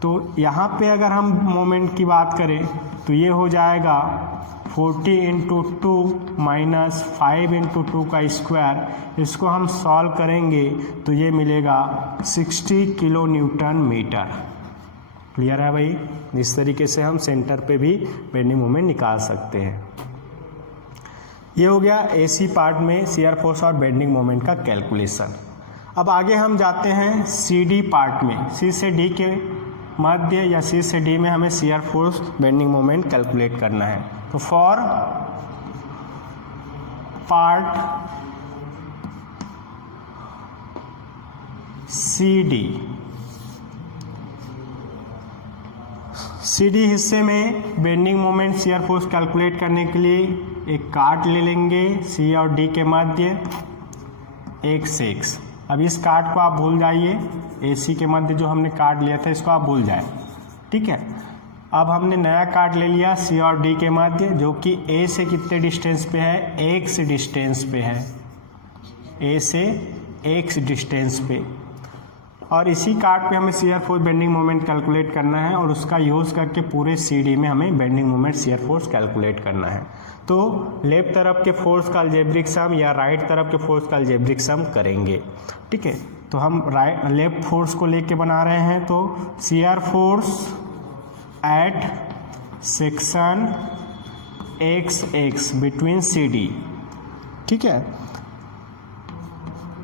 तो यहाँ पे अगर हम मोमेंट की बात करें तो ये हो जाएगा 40 इंटू 2 माइनस 5 इंटू 2 का स्क्वायर। इसको हम सॉल्व करेंगे तो ये मिलेगा 60 किलो न्यूटन मीटर। क्लियर है भाई, इस तरीके से हम सेंटर पे भी बेंडिंग मोमेंट निकाल सकते हैं। ये हो गया एसी पार्ट में शियर फोर्स और बेंडिंग मोमेंट का कैलकुलेशन। अब आगे हम जाते हैं सीडी पार्ट में, सी से डी के मध्य या सी से डी में हमें shear force bending moment calculate करना है। तो फॉर पार्ट सीडी हिस्से में bending moment shear force calculate करने के लिए एक कार्ड ले लेंगे सी और डी के मध्य x। अब इस कार्ड को आप भूल जाइए, एसी के मध्य जो हमने कार्ड लिया था इसको आप भूल जाए। ठीक है, अब हमने नया कार्ड ले लिया सी और डी के मध्य, जो कि ए से कितने डिस्टेंस पे है, x डिस्टेंस पे है, ए से x डिस्टेंस पे। और इसी कार्ड पे हमें shear force bending moment calculate करना है, और उसका यूज़ करके पूरे सीडी में हमें bending moment shear force calculate करना है। तो लेफ्ट तरफ के फोर्स का अलजेब्रिक सम या राइट तरफ के फोर्स का अलजेब्रिक सम करेंगे। ठीक है, तो हम लेफ्ट फोर्स को लेके बना रहे हैं, तो shear force at section XX between CD। ठीक है,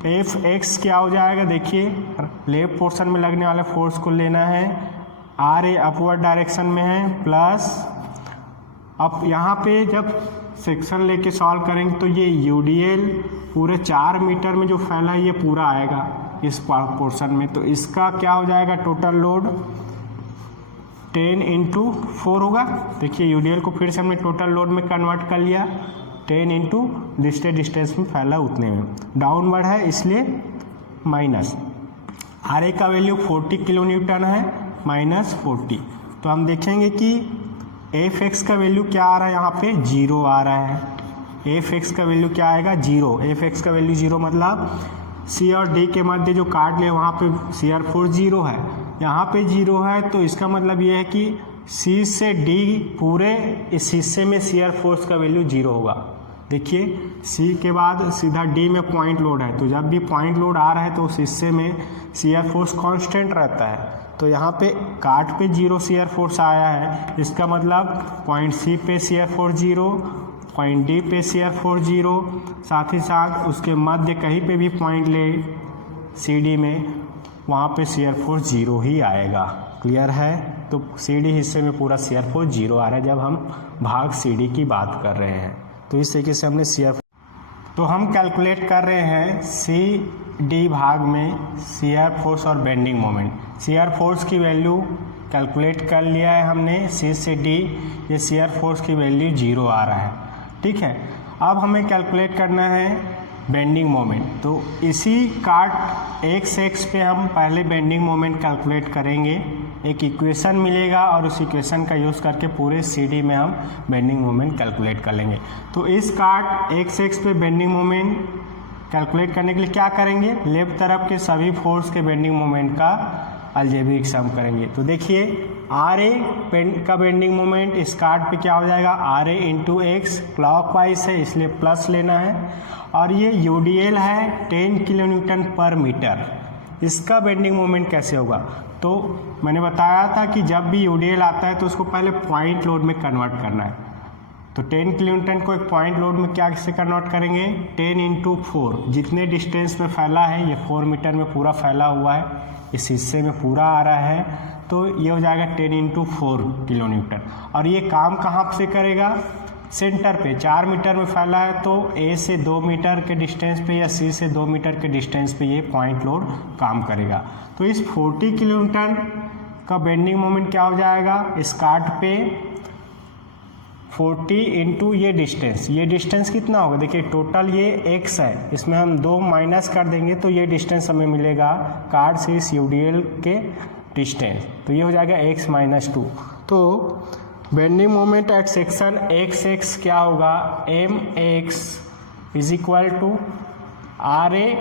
एफ एक्स क्या हो जाएगा, देखिए लेफ्ट पोर्शन में लगने वाले फोर्स को लेना है, आर ए अपवर्ड डायरेक्शन में है, प्लस अब यहाँ पे जब सेक्शन लेके सॉल्व करेंगे तो ये यूडीएल पूरे 4 मीटर में जो फैला है ये पूरा आएगा इस पोर्शन में। तो इसका क्या हो जाएगा, टोटल लोड 10 इंटू 4 होगा। देखिए यूडीएल को फिर से हमने टोटल लोड में कन्वर्ट कर लिया, 10 इंटू जितने डिस्टेंस में फैला उतने में, डाउनवर्ड है इसलिए माइनस। आर ए का वैल्यू 40 किलो न्यूटन है, -40। तो हम देखेंगे कि एफ एक्स का वैल्यू क्या आ रहा है, यहाँ पे 0 आ रहा है। एफ एक्स का वैल्यू क्या आएगा, 0। एफ एक्स का वैल्यू 0 मतलब सी और डी के मध्य जो काट ले वहाँ पे सीआर फोर्स 0 है, यहाँ पे 0 है। तो इसका मतलब ये है कि सी से डी पूरे इस हिस्से में सीआर फोर्स का वैल्यू 0 होगा। देखिए सी के बाद सीधा डी में पॉइंट लोड है, तो जब भी पॉइंट लोड आ रहा है तो उस हिस्से में सीआर फोर्स कांस्टेंट रहता है। तो यहाँ पे काट पे 0 सीआर फोर्स आया है, इसका मतलब पॉइंट सी पे सीआर फोर्स 0, पॉइंट डी पे सीआर फोर्स 0, साथ ही साथ उसके मध्य कहीं पे भी पॉइंट ले सी डी में, वहाँ पे सीआर फोर्स 0 ही आएगा। क्लियर है? तो सी डी हिस्से में पूरा सीआर फोर्स 0 आ रहा है जब हम भाग सी डी की बात कर रहे हैं। तो इस तरीके से हमने सीआर, तो हम कैलकुलेट कर रहे हैं सी डी भाग में सीआर फोर्स और बेंडिंग मोमेंट। सीआर फोर्स की वैल्यू कैलकुलेट कर लिया है हमने, सी से डी ये सीआर फोर्स की वैल्यू 0 आ रहा है। ठीक है, अब हमें कैलकुलेट करना है बेंडिंग मोमेंट। तो इसी काट एक्स एक्स पे हम पहले बेंडिंग मोमेंट कैलकुलेट करेंगे। एक इक्वेशन मिलेगा और उस इक्वेशन का यूज़ करके पूरे सी डी में हम बेंडिंग मोमेंट कैलकुलेट कर लेंगे। तो इस काट एक्स एक्स पे बेंडिंग मोमेंट कैलकुलेट करने के लिए क्या करेंगे, लेफ्ट तरफ के सभी फोर्स के बेंडिंग मोमेंट का अलजेब्रिक सम करेंगे। तो देखिए आर ए का बेंडिंग मोमेंट इस कार्ड पे क्या हो जाएगा, R A into X, clockwise है इसलिए प्लस लेना है, और ये यूडीएल है 10 किलो न्यूटन पर मीटर। इसका बेंडिंग मोमेंट कैसे होगा, तो मैंने बताया था कि जब भी यूडीएल आता है तो उसको पहले पॉइंट लोड में कन्वर्ट करना है। तो 10 किलो न्यूटन को एक पॉइंट लोड में क्या से कन्वर्ट करेंगे, 10 इंटू 4, जितने डिस्टेंस में फैला है, ये 4 मीटर में पूरा फैला हुआ है, इस हिस्से में पूरा आ रहा है, तो ये हो जाएगा 10 इंटू 4 किलो न्यूटन। और ये काम कहाँ से करेगा, सेंटर पे 4 मीटर में फैला है तो ए से 2 मीटर के डिस्टेंस पे या सी से 2 मीटर के डिस्टेंस पे ये पॉइंट लोड काम करेगा। तो इस 40 किलो न्यूटन का बेंडिंग मोमेंट क्या हो जाएगा, इस काट पे 40 इंटू ये डिस्टेंस कितना होगा, देखिए टोटल ये x है, इसमें हम 2 माइनस कर देंगे तो ये डिस्टेंस हमें मिलेगा कार्ड से इस यूडीएल के डिस्टेंस, तो ये हो जाएगा x - 2। तो bending moment at section X X क्या होगा, mx is equal to R A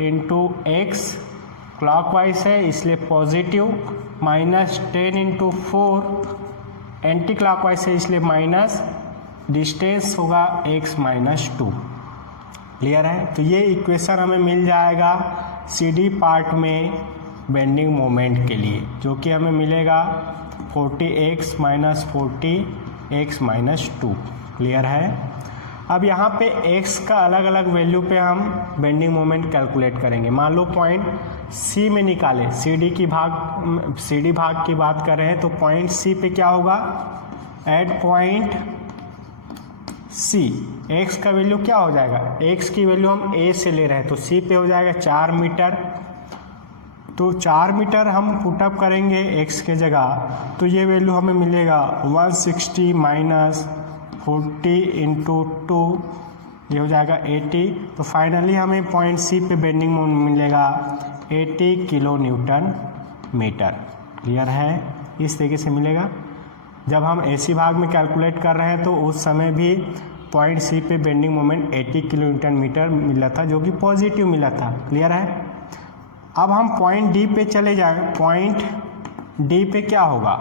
into X, clockwise है इसलिए पॉजिटिव, -10 इंटू 4, एंटी क्लॉकवाइज है इसलिए माइनस, डिस्टेंस होगा x - 2। क्लियर है? तो ये इक्वेशन हमें मिल जाएगा सी डी पार्ट में बेंडिंग मोमेंट के लिए, जो कि हमें मिलेगा 40x - 40x - 2। क्लियर है? अब यहाँ पे x का अलग अलग वैल्यू पे हम बेंडिंग मोमेंट कैलकुलेट करेंगे। मान लो पॉइंट C में निकालें, सी डी भाग की बात कर रहे हैं, तो पॉइंट C पे क्या होगा, एट पॉइंट C x का वैल्यू क्या हो जाएगा, x की वैल्यू हम A से ले रहे हैं तो C पे हो जाएगा 4 मीटर। तो 4 मीटर हम पुटअप करेंगे x के जगह, तो ये वैल्यू हमें मिलेगा 160 - 40 इंटू 2, ये हो जाएगा 80। तो फाइनली हमें पॉइंट C पे बेंडिंग मोमेंट मिलेगा 80 किलो न्यूटन मीटर। क्लियर है? इस तरीके से मिलेगा। जब हम AC भाग में कैलकुलेट कर रहे हैं तो उस समय भी पॉइंट C पे bending moment 80 kilo newton metre मिला था, जो कि पॉजिटिव मिला था। क्लियर है? अब हम पॉइंट D पे चले जाएं। पॉइंट D पे क्या होगा,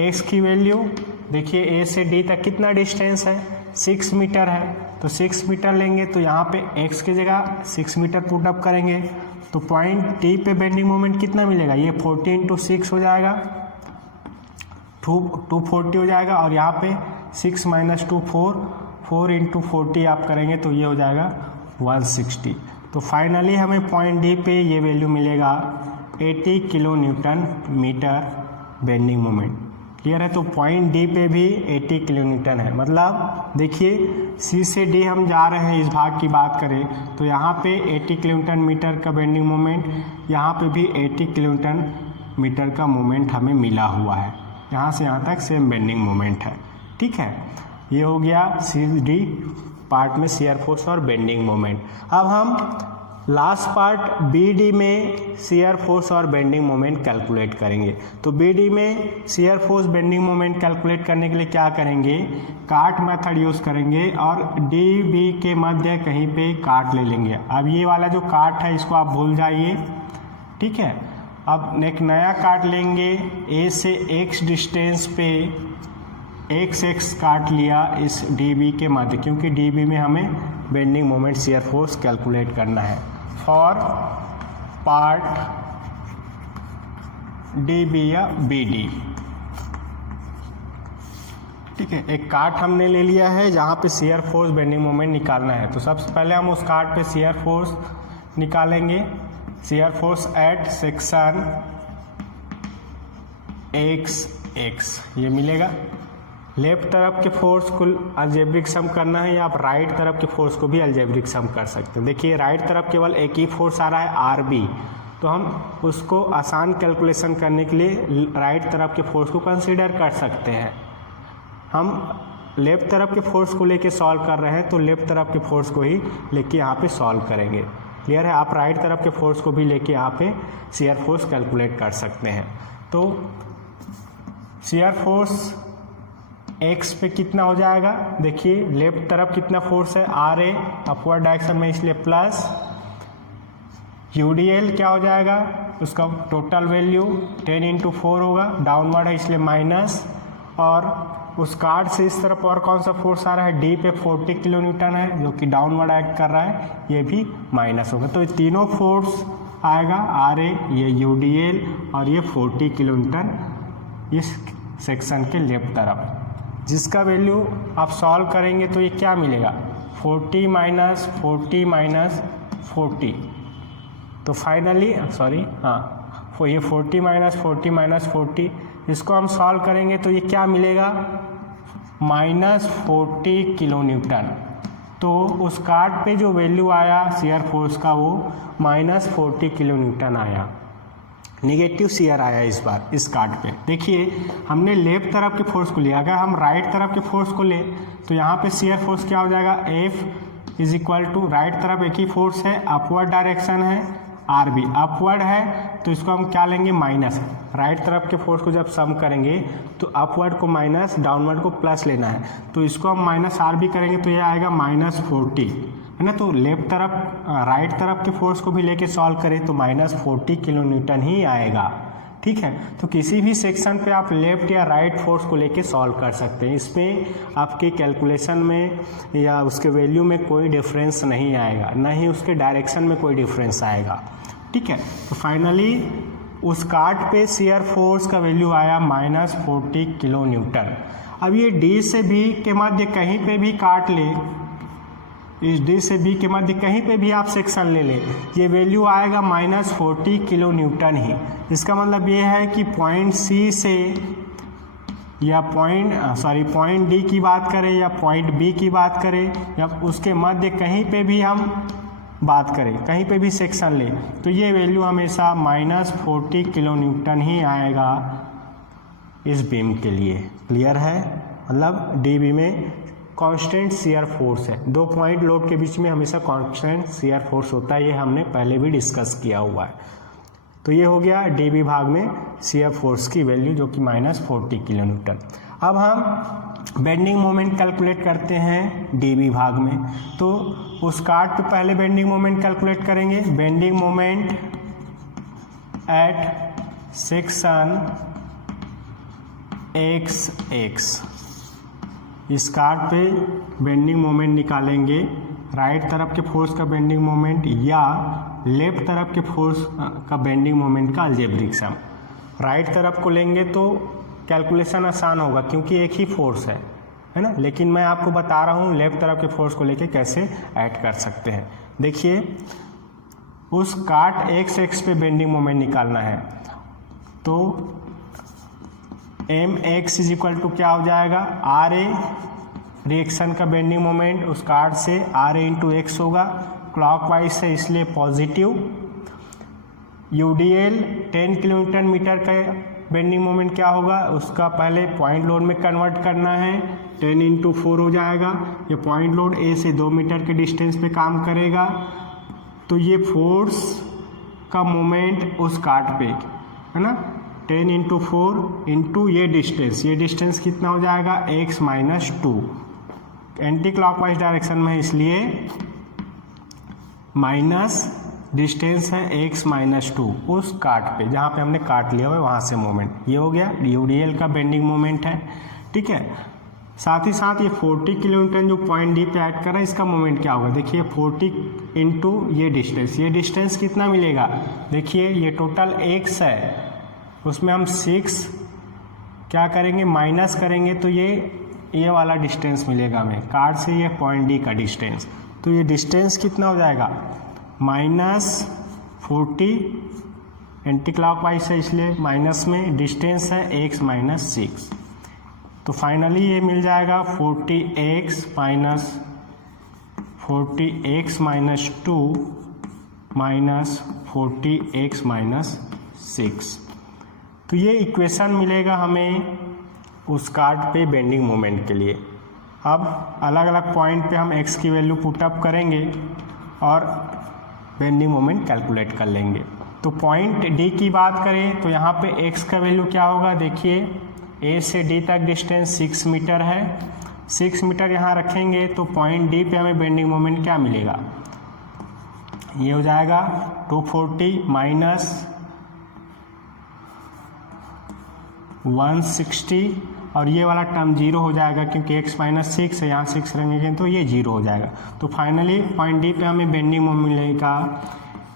x की वैल्यू देखिए A से D तक कितना डिस्टेंस है, 6 मीटर है, तो 6 मीटर लेंगे तो यहाँ पे x की जगह 6 मीटर पुटअप करेंगे, तो पॉइंट D पे बेंडिंग मोमेंट कितना मिलेगा, ये 40 इंटू 6 हो जाएगा, 240 हो जाएगा, और यहाँ पे 6 - 2 4 इंटू 40 आप करेंगे तो ये हो जाएगा 160। तो फाइनली हमें पॉइंट D पे ये वैल्यू मिलेगा 80 kilo newton metre bending moment. Clear है? तो पॉइंट D पे भी 80 किलो न्यूटन है। मतलब देखिए C से D हम जा रहे हैं, इस भाग की बात करें तो यहाँ पे 80 किलो न्यूटन मीटर का बेंडिंग मोमेंट, यहाँ पे भी 80 किलो न्यूटन मीटर का मोमेंट हमें मिला हुआ है। यहाँ से यहाँ तक सेम बेंडिंग मोमेंट है। ठीक है, ये हो गया सी डी पार्ट में शियर फोर्स और बेंडिंग मोमेंट। अब हम लास्ट पार्ट बी डी में शियर फोर्स और बेंडिंग मोमेंट कैलकुलेट करेंगे। तो बी डी में shear force bending moment calculate करने के लिए क्या करेंगे, काट मेथड यूज़ करेंगे और डी बी के मध्य कहीं पे काट ले लेंगे। अब ये वाला जो काट है इसको आप भूल जाइए। ठीक है, अब एक नया काट लेंगे, ए से एक्स डिस्टेंस पे एक्स एक्स काट लिया इस डी बी के मध्य, क्योंकि डी बी में हमें bending moment shear force calculate करना है फॉर पार्ट डी बी या बी डी। ठीक है, एक काट हमने ले लिया है जहाँ पे शियर फोर्स बेंडिंग मोमेंट निकालना है। तो सबसे पहले हम उस काट पे शियर फोर्स निकालेंगे। Shear force at section X x ये मिलेगा। लेफ्ट तरफ के फोर्स को अलजेब्रिक सम करना है या आप राइट तरफ के फोर्स को भी अलजेब्रिक सम कर सकते हैं। देखिए राइट तरफ केवल एक ही फोर्स आ रहा है आर बी, तो हम उसको आसान कैलकुलेशन करने के लिए राइट तरफ के फोर्स को कंसीडर कर सकते हैं। हम लेफ्ट तरफ के फोर्स को लेके सॉल्व कर रहे हैं तो लेफ्ट तरफ के फोर्स को ही लेके यहाँ पे सॉल्व करेंगे। क्लियर है, आप राइट तरफ के फोर्स को भी लेके यहाँ पे शियर फोर्स कैलकुलेट कर सकते हैं। तो शियर फोर्स एक्स पे कितना हो जाएगा, देखिए लेफ्ट तरफ कितना फोर्स है आर ए अपवर्ड डायरेक्शन में, इसलिए प्लस यूडीएल क्या हो जाएगा, उसका टोटल वैल्यू 10 × 4 होगा, डाउनवर्ड है इसलिए माइनस, और उस कार्ड से इस तरफ और कौन सा फोर्स आ रहा है, डी पे 40 किलो न्यूटन है जो कि डाउनवर्ड एक्ट कर रहा है, ये भी माइनस होगा। तो ये तीनों फोर्स आएगा आर ए, ये यूडीएल और ये 40 किलो न्यूटन इस सेक्शन के लेफ्ट तरफ, जिसका वैल्यू आप सॉल्व करेंगे तो ये क्या मिलेगा 40 माइनस 40 माइनस 40। तो फाइनली सॉरी हाँ ये 40 माइनस 40 माइनस 40, इसको हम सॉल्व करेंगे तो ये क्या मिलेगा -40 किलो न्यूटन। तो उस कार्ड पे जो वैल्यू आया शियर फोर्स का वो -40 किलो न्यूटन आया, निगेटिव शियर आया इस बार इस कार्ड पे। देखिए हमने लेफ्ट तरफ के फोर्स को लिया, अगर हम राइट तरफ के फोर्स को ले तो यहाँ पे शियर फोर्स क्या हो जाएगा, F is equal to right तरफ एक ही फोर्स है, अपवर्ड डायरेक्शन है, आर बी अपवर्ड है तो इसको हम क्या लेंगे माइनस। राइट तरफ के फोर्स को जब सम करेंगे तो अपवर्ड को माइनस, डाउनवर्ड को प्लस लेना है, तो इसको हम माइनस आर बी करेंगे तो ये आएगा -40 है ना। तो लेफ्ट तरफ राइट तरफ के फोर्स को भी लेके सॉल्व करें तो -40 किलो न्यूटन ही आएगा। ठीक है, तो किसी भी सेक्शन पे आप लेफ्ट या राइट फोर्स को लेके सॉल्व कर सकते हैं, इसमें आपके कैलकुलेशन में या उसके वैल्यू में कोई डिफरेंस नहीं आएगा, ना ही उसके डायरेक्शन में कोई डिफरेंस आएगा। ठीक है, तो फाइनली उस कार्ड पे शियर फोर्स का वैल्यू आया -40 किलो न्यूटन। अब ये डी से बी के मध्य कहीं पे भी काट ले, इस डी से बी के मध्य कहीं पे भी आप सेक्शन ले लें, ये वैल्यू आएगा -40 किलो न्यूटन ही। इसका मतलब ये है कि पॉइंट सी से या पॉइंट डी की बात करें या पॉइंट बी की बात करें या उसके मध्य कहीं पे भी हम बात करें, कहीं पे भी सेक्शन ले तो ये वैल्यू हमेशा -40 किलो न्यूटन ही आएगा इस बीम के लिए। क्लियर है, मतलब डी बी में कांस्टेंट शियर फोर्स है, दो पॉइंट लोड के बीच में हमेशा कांस्टेंट शियर फोर्स होता है, ये हमने पहले भी डिस्कस किया हुआ है। तो ये हो गया डी बी भाग में शियर फोर्स की वैल्यू जो कि -40 किलो न्यूटन। अब हम बेंडिंग मोमेंट कैलकुलेट करते हैं डी बी भाग में, तो उस कार्ड पे पहले बेंडिंग मोमेंट कैलकुलेट करेंगे। Bending moment at section X x, इस कार्ड पे बेंडिंग मोमेंट निकालेंगे, राइट तरफ के फोर्स का बेंडिंग मोमेंट या लेफ्ट तरफ के फोर्स का बेंडिंग मोमेंट का अलजेब्रिक सम। राइट तरफ को लेंगे तो कैलकुलेशन आसान होगा क्योंकि एक ही फोर्स है ना, लेकिन मैं आपको बता रहा हूँ लेफ्ट तरफ के फोर्स को लेके कैसे ऐड कर सकते हैं। देखिए उस कार्ड एक्स एक्स पे बेंडिंग मोमेंट निकालना है तो M X is equal to क्या हो जाएगा, आर ए रिएक्शन का बेंडिंग मोमेंट उस कार्ड से आर ए इंटू एक्स होगा, क्लॉकवाइज से इसलिए पॉजिटिव। यूडीएल 10 किलोमीटर मीटर का बेंडिंग मोमेंट क्या होगा, उसका पहले पॉइंट लोड में कन्वर्ट करना है, 10 × 4 हो जाएगा। ये पॉइंट लोड ए से 2 मीटर के डिस्टेंस पे काम करेगा, तो ये फोर्स का मोमेंट उस कार्ड पे है ना, 10 × 4 इंटू ये डिस्टेंस कितना हो जाएगा, x-2। एंटी क्लॉकवाइज डायरेक्शन में इसलिए माइनस डिस्टेंस है x-2 उस काट पे जहाँ पे हमने काट लिया हुआ है वहाँ से मोमेंट। ये हो गया यूडीएल का बेंडिंग मोमेंट है, ठीक है। साथ ही साथ ये 40 किलोमीटर जो पॉइंट डी पे ऐड कर रहा है, इसका मोमेंट क्या होगा, देखिए 40 इंटू ये डिस्टेंस कितना मिलेगा, देखिए ये टोटल x है, उसमें हम 6 क्या करेंगे, माइनस करेंगे, तो ये वाला डिस्टेंस मिलेगा हमें कार्ड से, ये पॉइंट डी का डिस्टेंस। तो ये डिस्टेंस कितना हो जाएगा, -40, एंटी क्लॉकवाइज है इसलिए माइनस में, डिस्टेंस है x-6। तो फाइनली ये मिल जाएगा 40x - 2 -40x-6। तो ये इक्वेशन मिलेगा हमें उस कार्ड पे बेंडिंग मोमेंट के लिए। अब अलग अलग पॉइंट पे हम x की वैल्यू पुटअप करेंगे और बेंडिंग मोमेंट कैलकुलेट कर लेंगे। तो पॉइंट डी की बात करें तो यहाँ पे x का वैल्यू क्या होगा, देखिए a से d तक डिस्टेंस 6 मीटर है, 6 मीटर यहाँ रखेंगे तो पॉइंट डी पे हमें बेंडिंग मोमेंट क्या मिलेगा, ये हो जाएगा 240 - 160, और ये वाला टर्म 0 हो जाएगा क्योंकि x-6 है, यहाँ 6 रहेंगे तो ये 0 हो जाएगा। तो फाइनली पॉइंट डी पे हमें बेंडिंग मोमेंट मिलेगा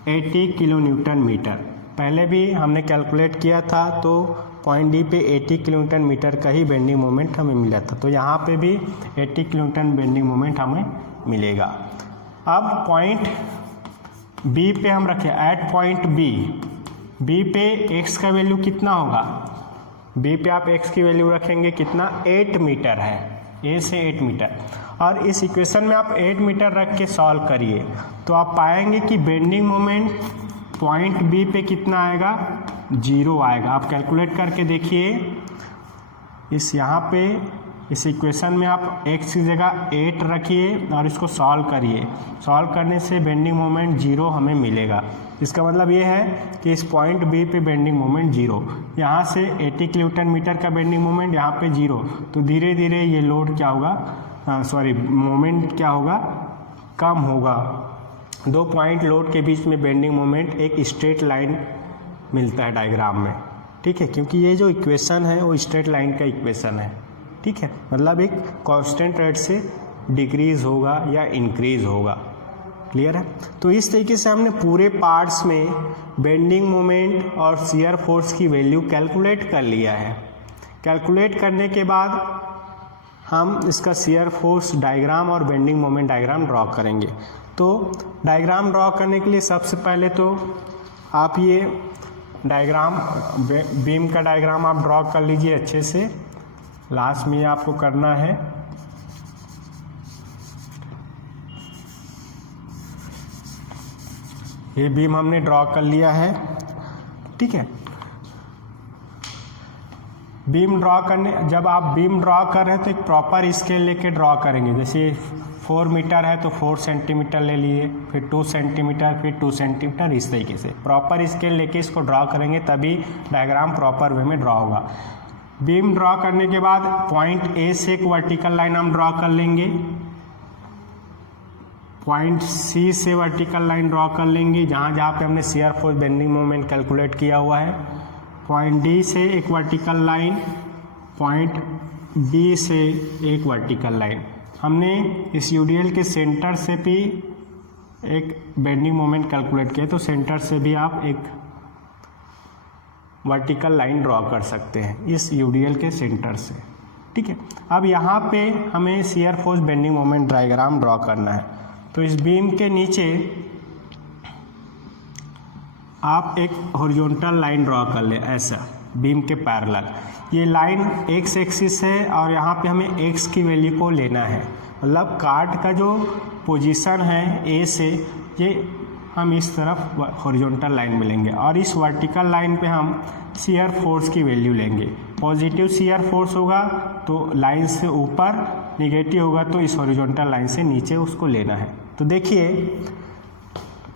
80 किलो न्यूटन मीटर। पहले भी हमने कैलकुलेट किया था तो पॉइंट डी पे 80 किलो न्यूटन मीटर का ही बेंडिंग मोमेंट हमें मिला था, तो यहाँ पे भी 80 किलो न्यूटन बेंडिंग मोमेंट हमें मिलेगा। अब पॉइंट बी पे हम रखें, एट पॉइंट बी पे x का वैल्यू कितना होगा, बी पे आप x की वैल्यू रखेंगे कितना, 8 मीटर है, a से 8 मीटर, और इस इक्वेशन में आप 8 मीटर रख के सॉल्व करिए तो आप पाएंगे कि बेंडिंग मोमेंट पॉइंट बी पे कितना आएगा, 0 आएगा। आप कैलकुलेट करके देखिए, इस यहाँ पे इस इक्वेशन में आप x की जगह 8 रखिए और इसको सॉल्व करिए, सॉल्व करने से बेंडिंग मोमेंट 0 हमें मिलेगा। इसका मतलब ये है कि इस पॉइंट बी पे बेंडिंग मोमेंट 0, यहाँ से 80 किलो न्यूटन मीटर का बेंडिंग मोमेंट, यहाँ पे 0, तो धीरे धीरे ये लोड क्या होगा, मोमेंट क्या होगा, कम होगा। 2 पॉइंट लोड के बीच में बेंडिंग मोमेंट एक स्ट्रेट लाइन मिलता है डायग्राम में, ठीक है, क्योंकि ये जो इक्वेशन है वो स्ट्रेट लाइन का इक्वेशन है, ठीक है, मतलब एक कांस्टेंट रेट से डिक्रीज होगा या इंक्रीज होगा। क्लियर है। तो इस तरीके से हमने पूरे पार्ट्स में बेंडिंग मोमेंट और शियर फोर्स की वैल्यू कैलकुलेट कर लिया है। कैलकुलेट करने के बाद हम इसका शियर फोर्स डायग्राम और बेंडिंग मोमेंट डायग्राम ड्रॉ करेंगे। तो डायग्राम ड्रॉ करने के लिए सबसे पहले तो आप ये डायग्राम बीम का डायग्राम आप ड्रॉ कर लीजिए अच्छे से, लास्ट में ये आपको करना है। ये बीम हमने ड्रॉ कर लिया है, ठीक है। बीम ड्रॉ करने, जब आप बीम ड्रॉ कर रहे हैं तो एक प्रॉपर स्केल लेके ड्रॉ करेंगे। जैसे 4 मीटर है तो 4 सेंटीमीटर ले लिए, फिर 2 सेंटीमीटर, फिर 2 सेंटीमीटर, इस तरीके से प्रॉपर स्केल लेके इसको ड्रॉ करेंगे, तभी डायग्राम प्रॉपर वे में ड्रॉ होगा। बीम ड्रॉ करने के बाद पॉइंट ए से एक वर्टिकल लाइन हम ड्रॉ कर लेंगे, पॉइंट सी से वर्टिकल लाइन ड्रॉ कर लेंगे जहाँ जहाँ पे हमने shear force bending moment calculate किया हुआ है। पॉइंट डी से एक वर्टिकल लाइन, पॉइंट बी से एक वर्टिकल लाइन। हमने इस यूडीएल के सेंटर से भी एक बेंडिंग मोमेंट कैलकुलेट किया, तो सेंटर से भी आप एक वर्टिकल लाइन ड्रॉ कर सकते हैं इस यूडीएल के सेंटर से, ठीक है। अब यहाँ पे हमें shear force bending moment diagram draw करना है। तो इस बीम के नीचे आप एक हॉरिजॉन्टल लाइन ड्रॉ कर ले, ऐसा बीम के पैरेलल। ये लाइन एक्स एक्सिस है और यहाँ पे हमें एक्स की वैल्यू को लेना है, मतलब कार्ड का जो पोजीशन है ए से, ये हम इस तरफ हॉरिजॉन्टल लाइन में लेंगे और इस वर्टिकल लाइन पे हम शियर फोर्स की वैल्यू लेंगे। पॉजिटिव शियर फोर्स होगा तो लाइन से ऊपर, निगेटिव होगा तो इस हॉरिजॉन्टल लाइन से नीचे उसको लेना है। तो देखिए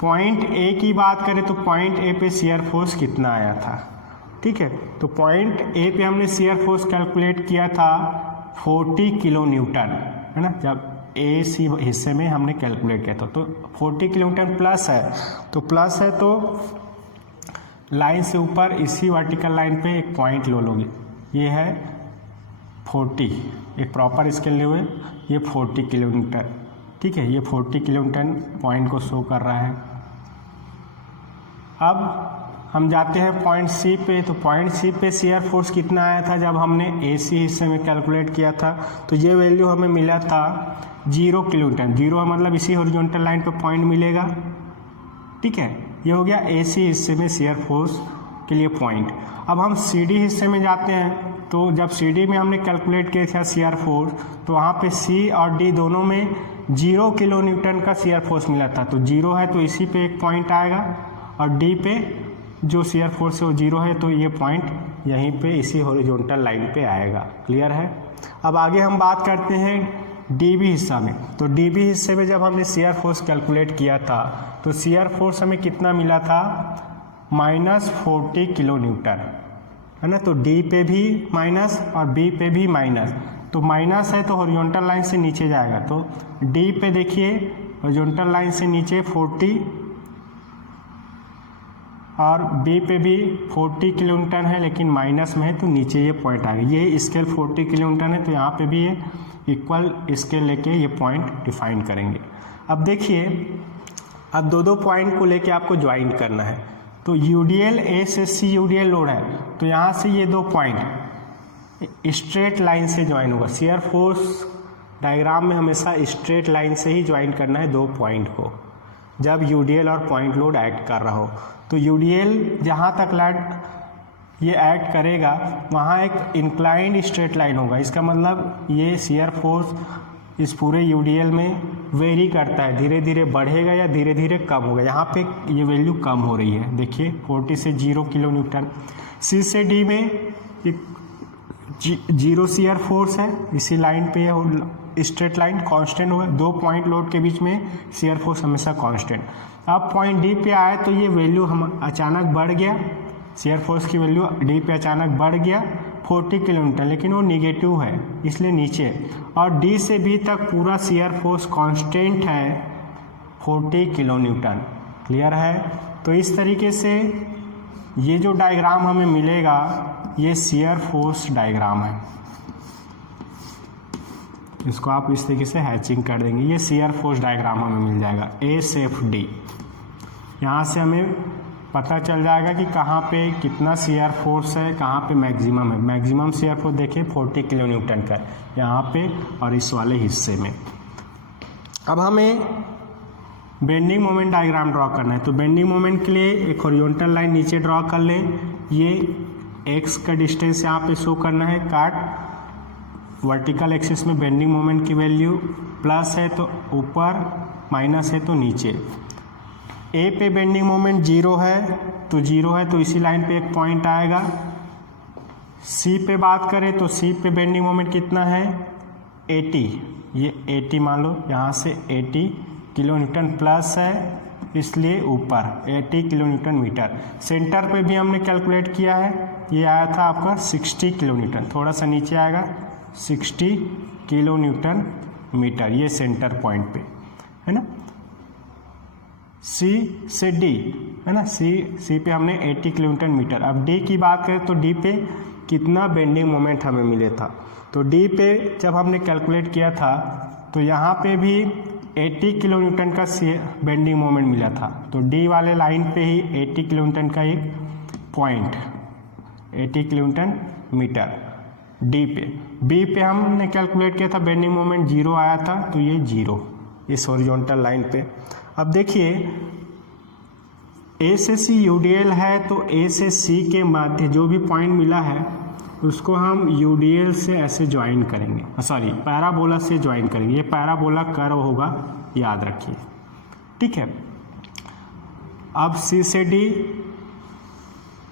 पॉइंट ए की बात करें तो पॉइंट ए पे शियर फोर्स कितना आया था, ठीक है। तो पॉइंट ए पे हमने शियर फोर्स कैलकुलेट किया था 40 किलो न्यूटन, है ना। जब ए सी हिस्से में हमने कैलकुलेट किया था तो 40 किलो न्यूटन प्लस है, तो प्लस है तो लाइन से ऊपर इसी वर्टिकल लाइन पे एक पॉइंट लो लोगे, ये है 40, एक प्रॉपर स्केल ले हुए, ये 40 किलो न्यूटन, ठीक है। ये 40 किलो न्यूटन पॉइंट को शो कर रहा है। अब हम जाते हैं पॉइंट सी पे, तो पॉइंट सी पे शियर फोर्स कितना आया था जब हमने ए सी हिस्से में कैलकुलेट किया था, तो ये वैल्यू हमें मिला था 0 किलो न्यूटन। 0 मतलब इसी हॉरिजॉन्टल लाइन पे पॉइंट मिलेगा, ठीक है। ये हो गया ए सी हिस्से में शियर फोर्स के लिए पॉइंट। अब हम सी डी हिस्से में जाते हैं, तो जब सी डी में हमने कैलकुलेट किया था शियर फोर्स, तो वहाँ पे सी और डी दोनों में 0 किलो न्यूटन का शियर फोर्स मिला था। तो 0 है तो इसी पे एक पॉइंट आएगा और डी पे जो शियर फोर्स है वो 0 है, तो ये पॉइंट यहीं पे इसी हॉरिजॉन्टल लाइन पे आएगा। क्लियर है। अब आगे हम बात करते हैं डी बी हिस्सा में। तो डी बी हिस्से में जब हमने शियर फोर्स कैलकुलेट किया था तो शियर फोर्स हमें कितना मिला था, -40 किलो न्यूटन, है ना। तो डी पे भी माइनस और बी पे भी माइनस, तो माइनस है तो हॉरिजॉन्टल लाइन से नीचे जाएगा। तो डी पे देखिए हॉरिजॉन्टल लाइन से नीचे 40 और बी पे भी 40 किलो न्यूटन है लेकिन माइनस में है तो नीचे ये पॉइंट आ गया। ये स्केल 40 किलो न्यूटन है तो यहाँ पे भी ये इक्वल स्केल लेके ये पॉइंट डिफाइन करेंगे। अब देखिए अब दो पॉइंट को लेके आपको ज्वाइन करना है। तो यूडीएल ए से सी यूडीएल लोड है, तो यहाँ से ये 2 पॉइंट स्ट्रेट लाइन से ज्वाइन होगा। शियर फोर्स डायग्राम में हमेशा स्ट्रेट लाइन से ही ज्वाइन करना है 2 पॉइंट को, जब यूडीएल और पॉइंट लोड एक्ट कर रहा हो। तो यूडीएल जहाँ तक ये एक्ट करेगा वहाँ एक इंक्लाइंड स्ट्रेट लाइन होगा। इसका मतलब ये शियर फोर्स इस पूरे यूडीएल में वेरी करता है, धीरे धीरे बढ़ेगा या धीरे धीरे कम होगा। यहाँ पे ये वैल्यू कम हो रही है, देखिए 40 से 0 किलो न्यूटन। सी से डी में एक 0 शियर फोर्स है, इसी लाइन पे स्ट्रेट लाइन कांस्टेंट होगा। 2 पॉइंट लोड के बीच में शियर फोर्स हमेशा कांस्टेंट। अब पॉइंट डी पे आए तो ये वैल्यू हम अचानक बढ़ गया, शियर फोर्स की वैल्यू डी पे अचानक बढ़ गया 40 किलो न्यूटन, लेकिन वो निगेटिव है इसलिए नीचे। और डी से बी तक पूरा शियर फोर्स कांस्टेंट है 40 किलो न्यूटन। क्लियर है। तो इस तरीके से ये जो डायग्राम हमें मिलेगा ये शियर फोर्स डायग्राम है। इसको आप इस तरीके से हैचिंग कर देंगे, ये शियर फोर्स डायग्राम हमें मिल जाएगा ए से एफ डी। यहाँ से हमें पता चल जाएगा कि कहाँ पे कितना शियर फोर्स है, कहाँ पे मैक्सिमम है। मैक्सिमम शियर फोर्स देखिए 40 किलो न्यूटन का यहाँ पे और इस वाले हिस्से में। अब हमें बेंडिंग मोमेंट डायग्राम ड्रॉ करना है। तो बेंडिंग मोमेंट के लिए एक हॉरिजॉन्टल लाइन नीचे ड्रॉ कर लें। ये एक्स का डिस्टेंस यहाँ पे शो करना है काट। वर्टिकल एक्सिस में बेंडिंग मोमेंट की वैल्यू प्लस है तो ऊपर, माइनस है तो नीचे। ए पे बेंडिंग मोमेंट 0 है तो इसी लाइन पे एक पॉइंट आएगा। सी पे बात करें तो सी पे बेंडिंग मोमेंट कितना है 80, ये 80 मान लो, यहाँ से 80 किलो न्यूटन प्लस है इसलिए ऊपर 80 किलो न्यूटन मीटर। सेंटर पे भी हमने कैलकुलेट किया है, ये आया था आपका 60 किलो न्यूटन, थोड़ा सा नीचे आएगा 60 किलो न्यूटन मीटर, ये सेंटर पॉइंट पे है ना। सी से डी है ना, सी पे हमने 80 किलो न्यूटन मीटर। अब डी की बात करें तो डी पे कितना बेंडिंग मोमेंट हमें मिले था। तो डी पे जब हमने कैलकुलेट किया था तो यहाँ पे भी 80 किलो न्यूटन का बेंडिंग मोमेंट मिला था। तो डी वाले लाइन पे ही 80 किलो न्यूटन का एक point 80 kilo newton metre D पे। बी पे हमने कैलकुलेट किया था बेंडिंग मोमेंट 0 आया था तो ये 0 इस हॉरिजॉन्टल लाइन पे। अब देखिए ए से सी यूडीएल है तो ए से सी के मध्य जो भी पॉइंट मिला है उसको हम यूडीएल से ऐसे ज्वाइन करेंगे, सॉरी पैराबोला से ज्वाइन करेंगे। ये पैराबोला कर्व होगा, याद रखिए, ठीक है। अब सी से डी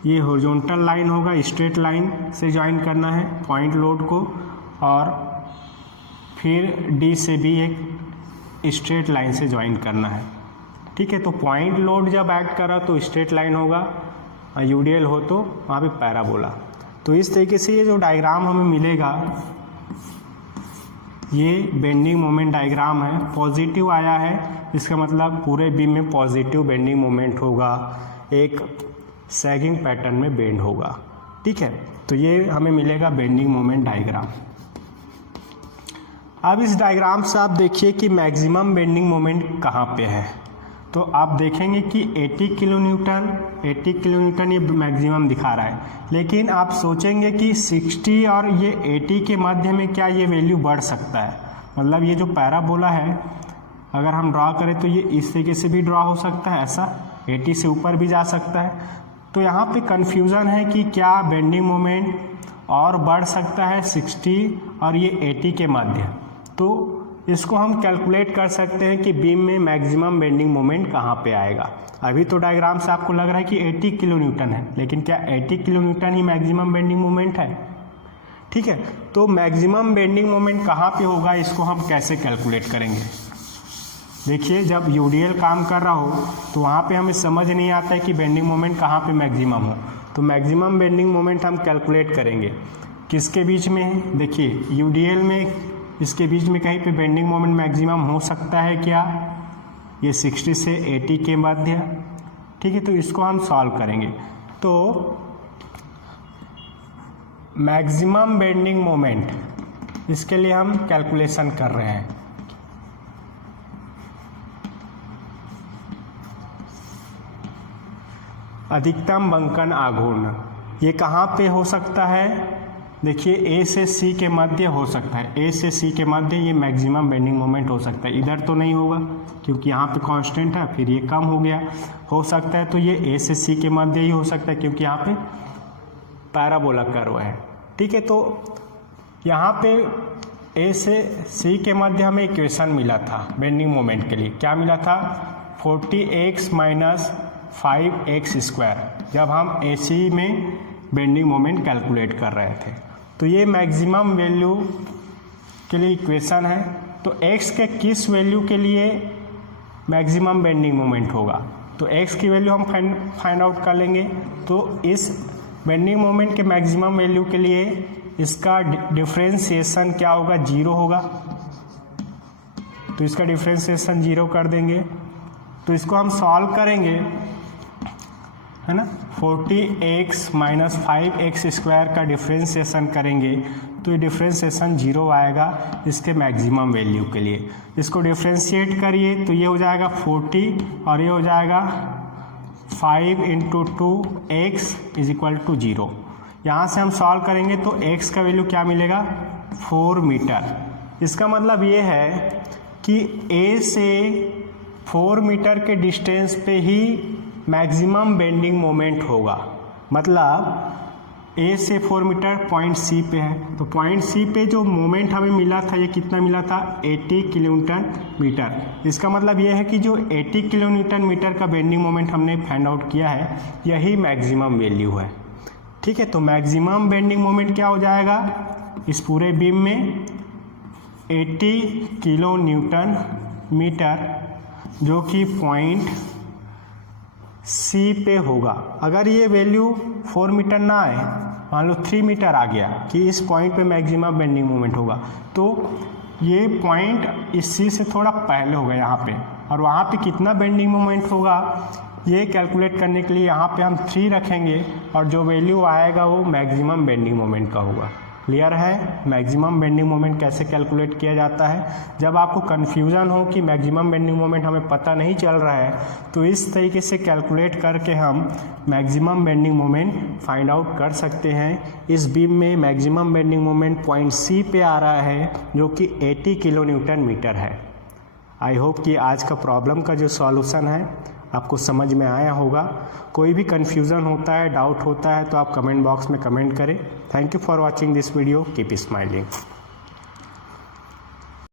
ये हॉरिजॉन्टल लाइन होगा, स्ट्रेट लाइन से ज्वाइन करना है पॉइंट लोड को, और फिर डी से भी एक स्ट्रेट लाइन से ज्वाइन करना है। ठीक है, तो पॉइंट लोड जब ऐड करा तो स्ट्रेट लाइन होगा, यूडीएल हो तो वहाँ पे पैराबोला। तो इस तरीके से ये जो डायग्राम हमें मिलेगा ये बेंडिंग मोमेंट डायग्राम है। पॉजिटिव आया है, इसका मतलब पूरे बीम में पॉजिटिव बेंडिंग मोमेंट होगा, एक सैगिंग पैटर्न में बेंड होगा। ठीक है, तो ये हमें मिलेगा बेंडिंग मोमेंट डायग्राम। अब इस डायग्राम से आप देखिए कि मैक्सिमम बेंडिंग मोमेंट कहाँ पे है। तो आप देखेंगे कि 80 किलो न्यूटन ये मैक्सिमम दिखा रहा है, लेकिन आप सोचेंगे कि 60 और ये 80 के मध्य में क्या ये वैल्यू बढ़ सकता है। मतलब ये जो पैराबोला है अगर हम ड्रा करें तो ये इस तरीके से भी ड्रा हो सकता है, ऐसा 80 से ऊपर भी जा सकता है। तो यहाँ पे कन्फ्यूज़न है कि क्या बेंडिंग मोमेंट और बढ़ सकता है 60 और ये 80 के मध्य। तो इसको हम कैलकुलेट कर सकते हैं कि बीम में मैक्सिमम बेंडिंग मोमेंट कहाँ पे आएगा। अभी तो डायग्राम से आपको लग रहा है कि 80 किलो न्यूटन है, लेकिन क्या 80 किलो न्यूटन ही मैक्सिमम बेंडिंग मोमेंट है? ठीक है, तो मैक्सिमम बेंडिंग मोमेंट कहाँ पे होगा इसको हम कैसे कैलकुलेट करेंगे। देखिए, जब यूडीएल काम कर रहा हो तो वहाँ पे हमें समझ नहीं आता है कि बेंडिंग मोमेंट कहाँ पे मैक्सिमम हो। तो मैक्सिमम बेंडिंग मोमेंट हम कैलकुलेट करेंगे किसके बीच में है। देखिए, यूडीएल में इसके बीच में कहीं पे बेंडिंग मोमेंट मैक्सिमम हो सकता है क्या? ये 60 से 80 के मध्य। ठीक है, तो इसको हम सॉल्व करेंगे। तो मैक्सिमम बेंडिंग मोमेंट, इसके लिए हम कैलकुलेशन कर रहे हैं। अधिकतम बंकन आघूर्ण ये कहाँ पे हो सकता है? देखिए, ए से सी के मध्य हो सकता है। ए से सी के मध्य ये मैक्सिमम बेंडिंग मोमेंट हो सकता है। इधर तो नहीं होगा क्योंकि यहाँ पे कांस्टेंट है, फिर ये कम हो गया। हो सकता है तो ये ए से सी के मध्य ही हो सकता है क्योंकि यहाँ पे पैराबोला कर्व है। ठीक है, तो यहाँ पे ए से सी के मध्य हमें इक्वेशन मिला था बेंडिंग मोमेंट के लिए। क्या मिला था? 40x माइनस 5x², जब हम ए सी में बेंडिंग मोमेंट कैलकुलेट कर रहे थे। तो ये मैक्सिमम वैल्यू के लिए इक्वेशन है। तो x के किस वैल्यू के लिए मैक्सिमम बेंडिंग मोमेंट होगा, तो x की वैल्यू हम फाइंड आउट कर लेंगे। तो इस बेंडिंग मोमेंट के मैक्सिमम वैल्यू के लिए इसका डिफरेंशिएशन क्या होगा? 0 होगा। तो इसका डिफरेंशिएशन 0 कर देंगे। तो इसको हम सॉल्व करेंगे, है ना। 40x माइनस 5x² का डिफ्रेंशिएशन करेंगे तो ये डिफ्रेंशिएशन 0 आएगा इसके मैक्सिमम वैल्यू के लिए। इसको डिफ्रेंशिएट करिए तो ये हो जाएगा 40 और ये हो जाएगा 5 × 2x = 0। यहाँ से हम सॉल्व करेंगे तो x का वैल्यू क्या मिलेगा? 4 मीटर। इसका मतलब ये है कि a से 4 मीटर के डिस्टेंस पे ही मैक्सिमम बेंडिंग मोमेंट होगा। मतलब ए से 4 मीटर पॉइंट सी पे है, तो पॉइंट सी पे जो मोमेंट हमें मिला था ये कितना मिला था? 80 किलो न्यूटन मीटर। इसका मतलब ये है कि जो 80 किलो न्यूटन मीटर का बेंडिंग मोमेंट हमने फाइंड आउट किया है यही मैक्सिमम वैल्यू है। ठीक है, तो मैक्सिमम बेंडिंग मोमेंट क्या हो जाएगा इस पूरे बीम में? 80 किलो न्यूटन मीटर, जो कि पॉइंट सी पे होगा। अगर ये वैल्यू 4 मीटर ना आए, मान लो 3 मीटर आ गया कि इस पॉइंट पे मैक्सिमम बेंडिंग मोमेंट होगा, तो ये पॉइंट इस सी से थोड़ा पहले होगा यहाँ पे, और वहाँ पे कितना बेंडिंग मोमेंट होगा ये कैलकुलेट करने के लिए यहाँ पे हम 3 रखेंगे और जो वैल्यू आएगा वो मैक्सिमम बेंडिंग मोमेंट का होगा। क्लियर है मैक्सिमम बेंडिंग मोमेंट कैसे कैलकुलेट किया जाता है? जब आपको कन्फ्यूज़न हो कि मैक्सिमम बेंडिंग मोमेंट हमें पता नहीं चल रहा है तो इस तरीके से कैलकुलेट करके हम maximum bending moment find out कर सकते हैं। इस बीम में maximum bending moment point C पे आ रहा है जो कि 80 किलो न्यूटन मीटर है। आई होप कि आज का प्रॉब्लम का जो सॉल्यूशन है आपको समझ में आया होगा। कोई भी कन्फ्यूज़न होता है, डाउट होता है तो आप कमेंट बॉक्स में कमेंट करें। Thank you for watching this video. Keep smiling.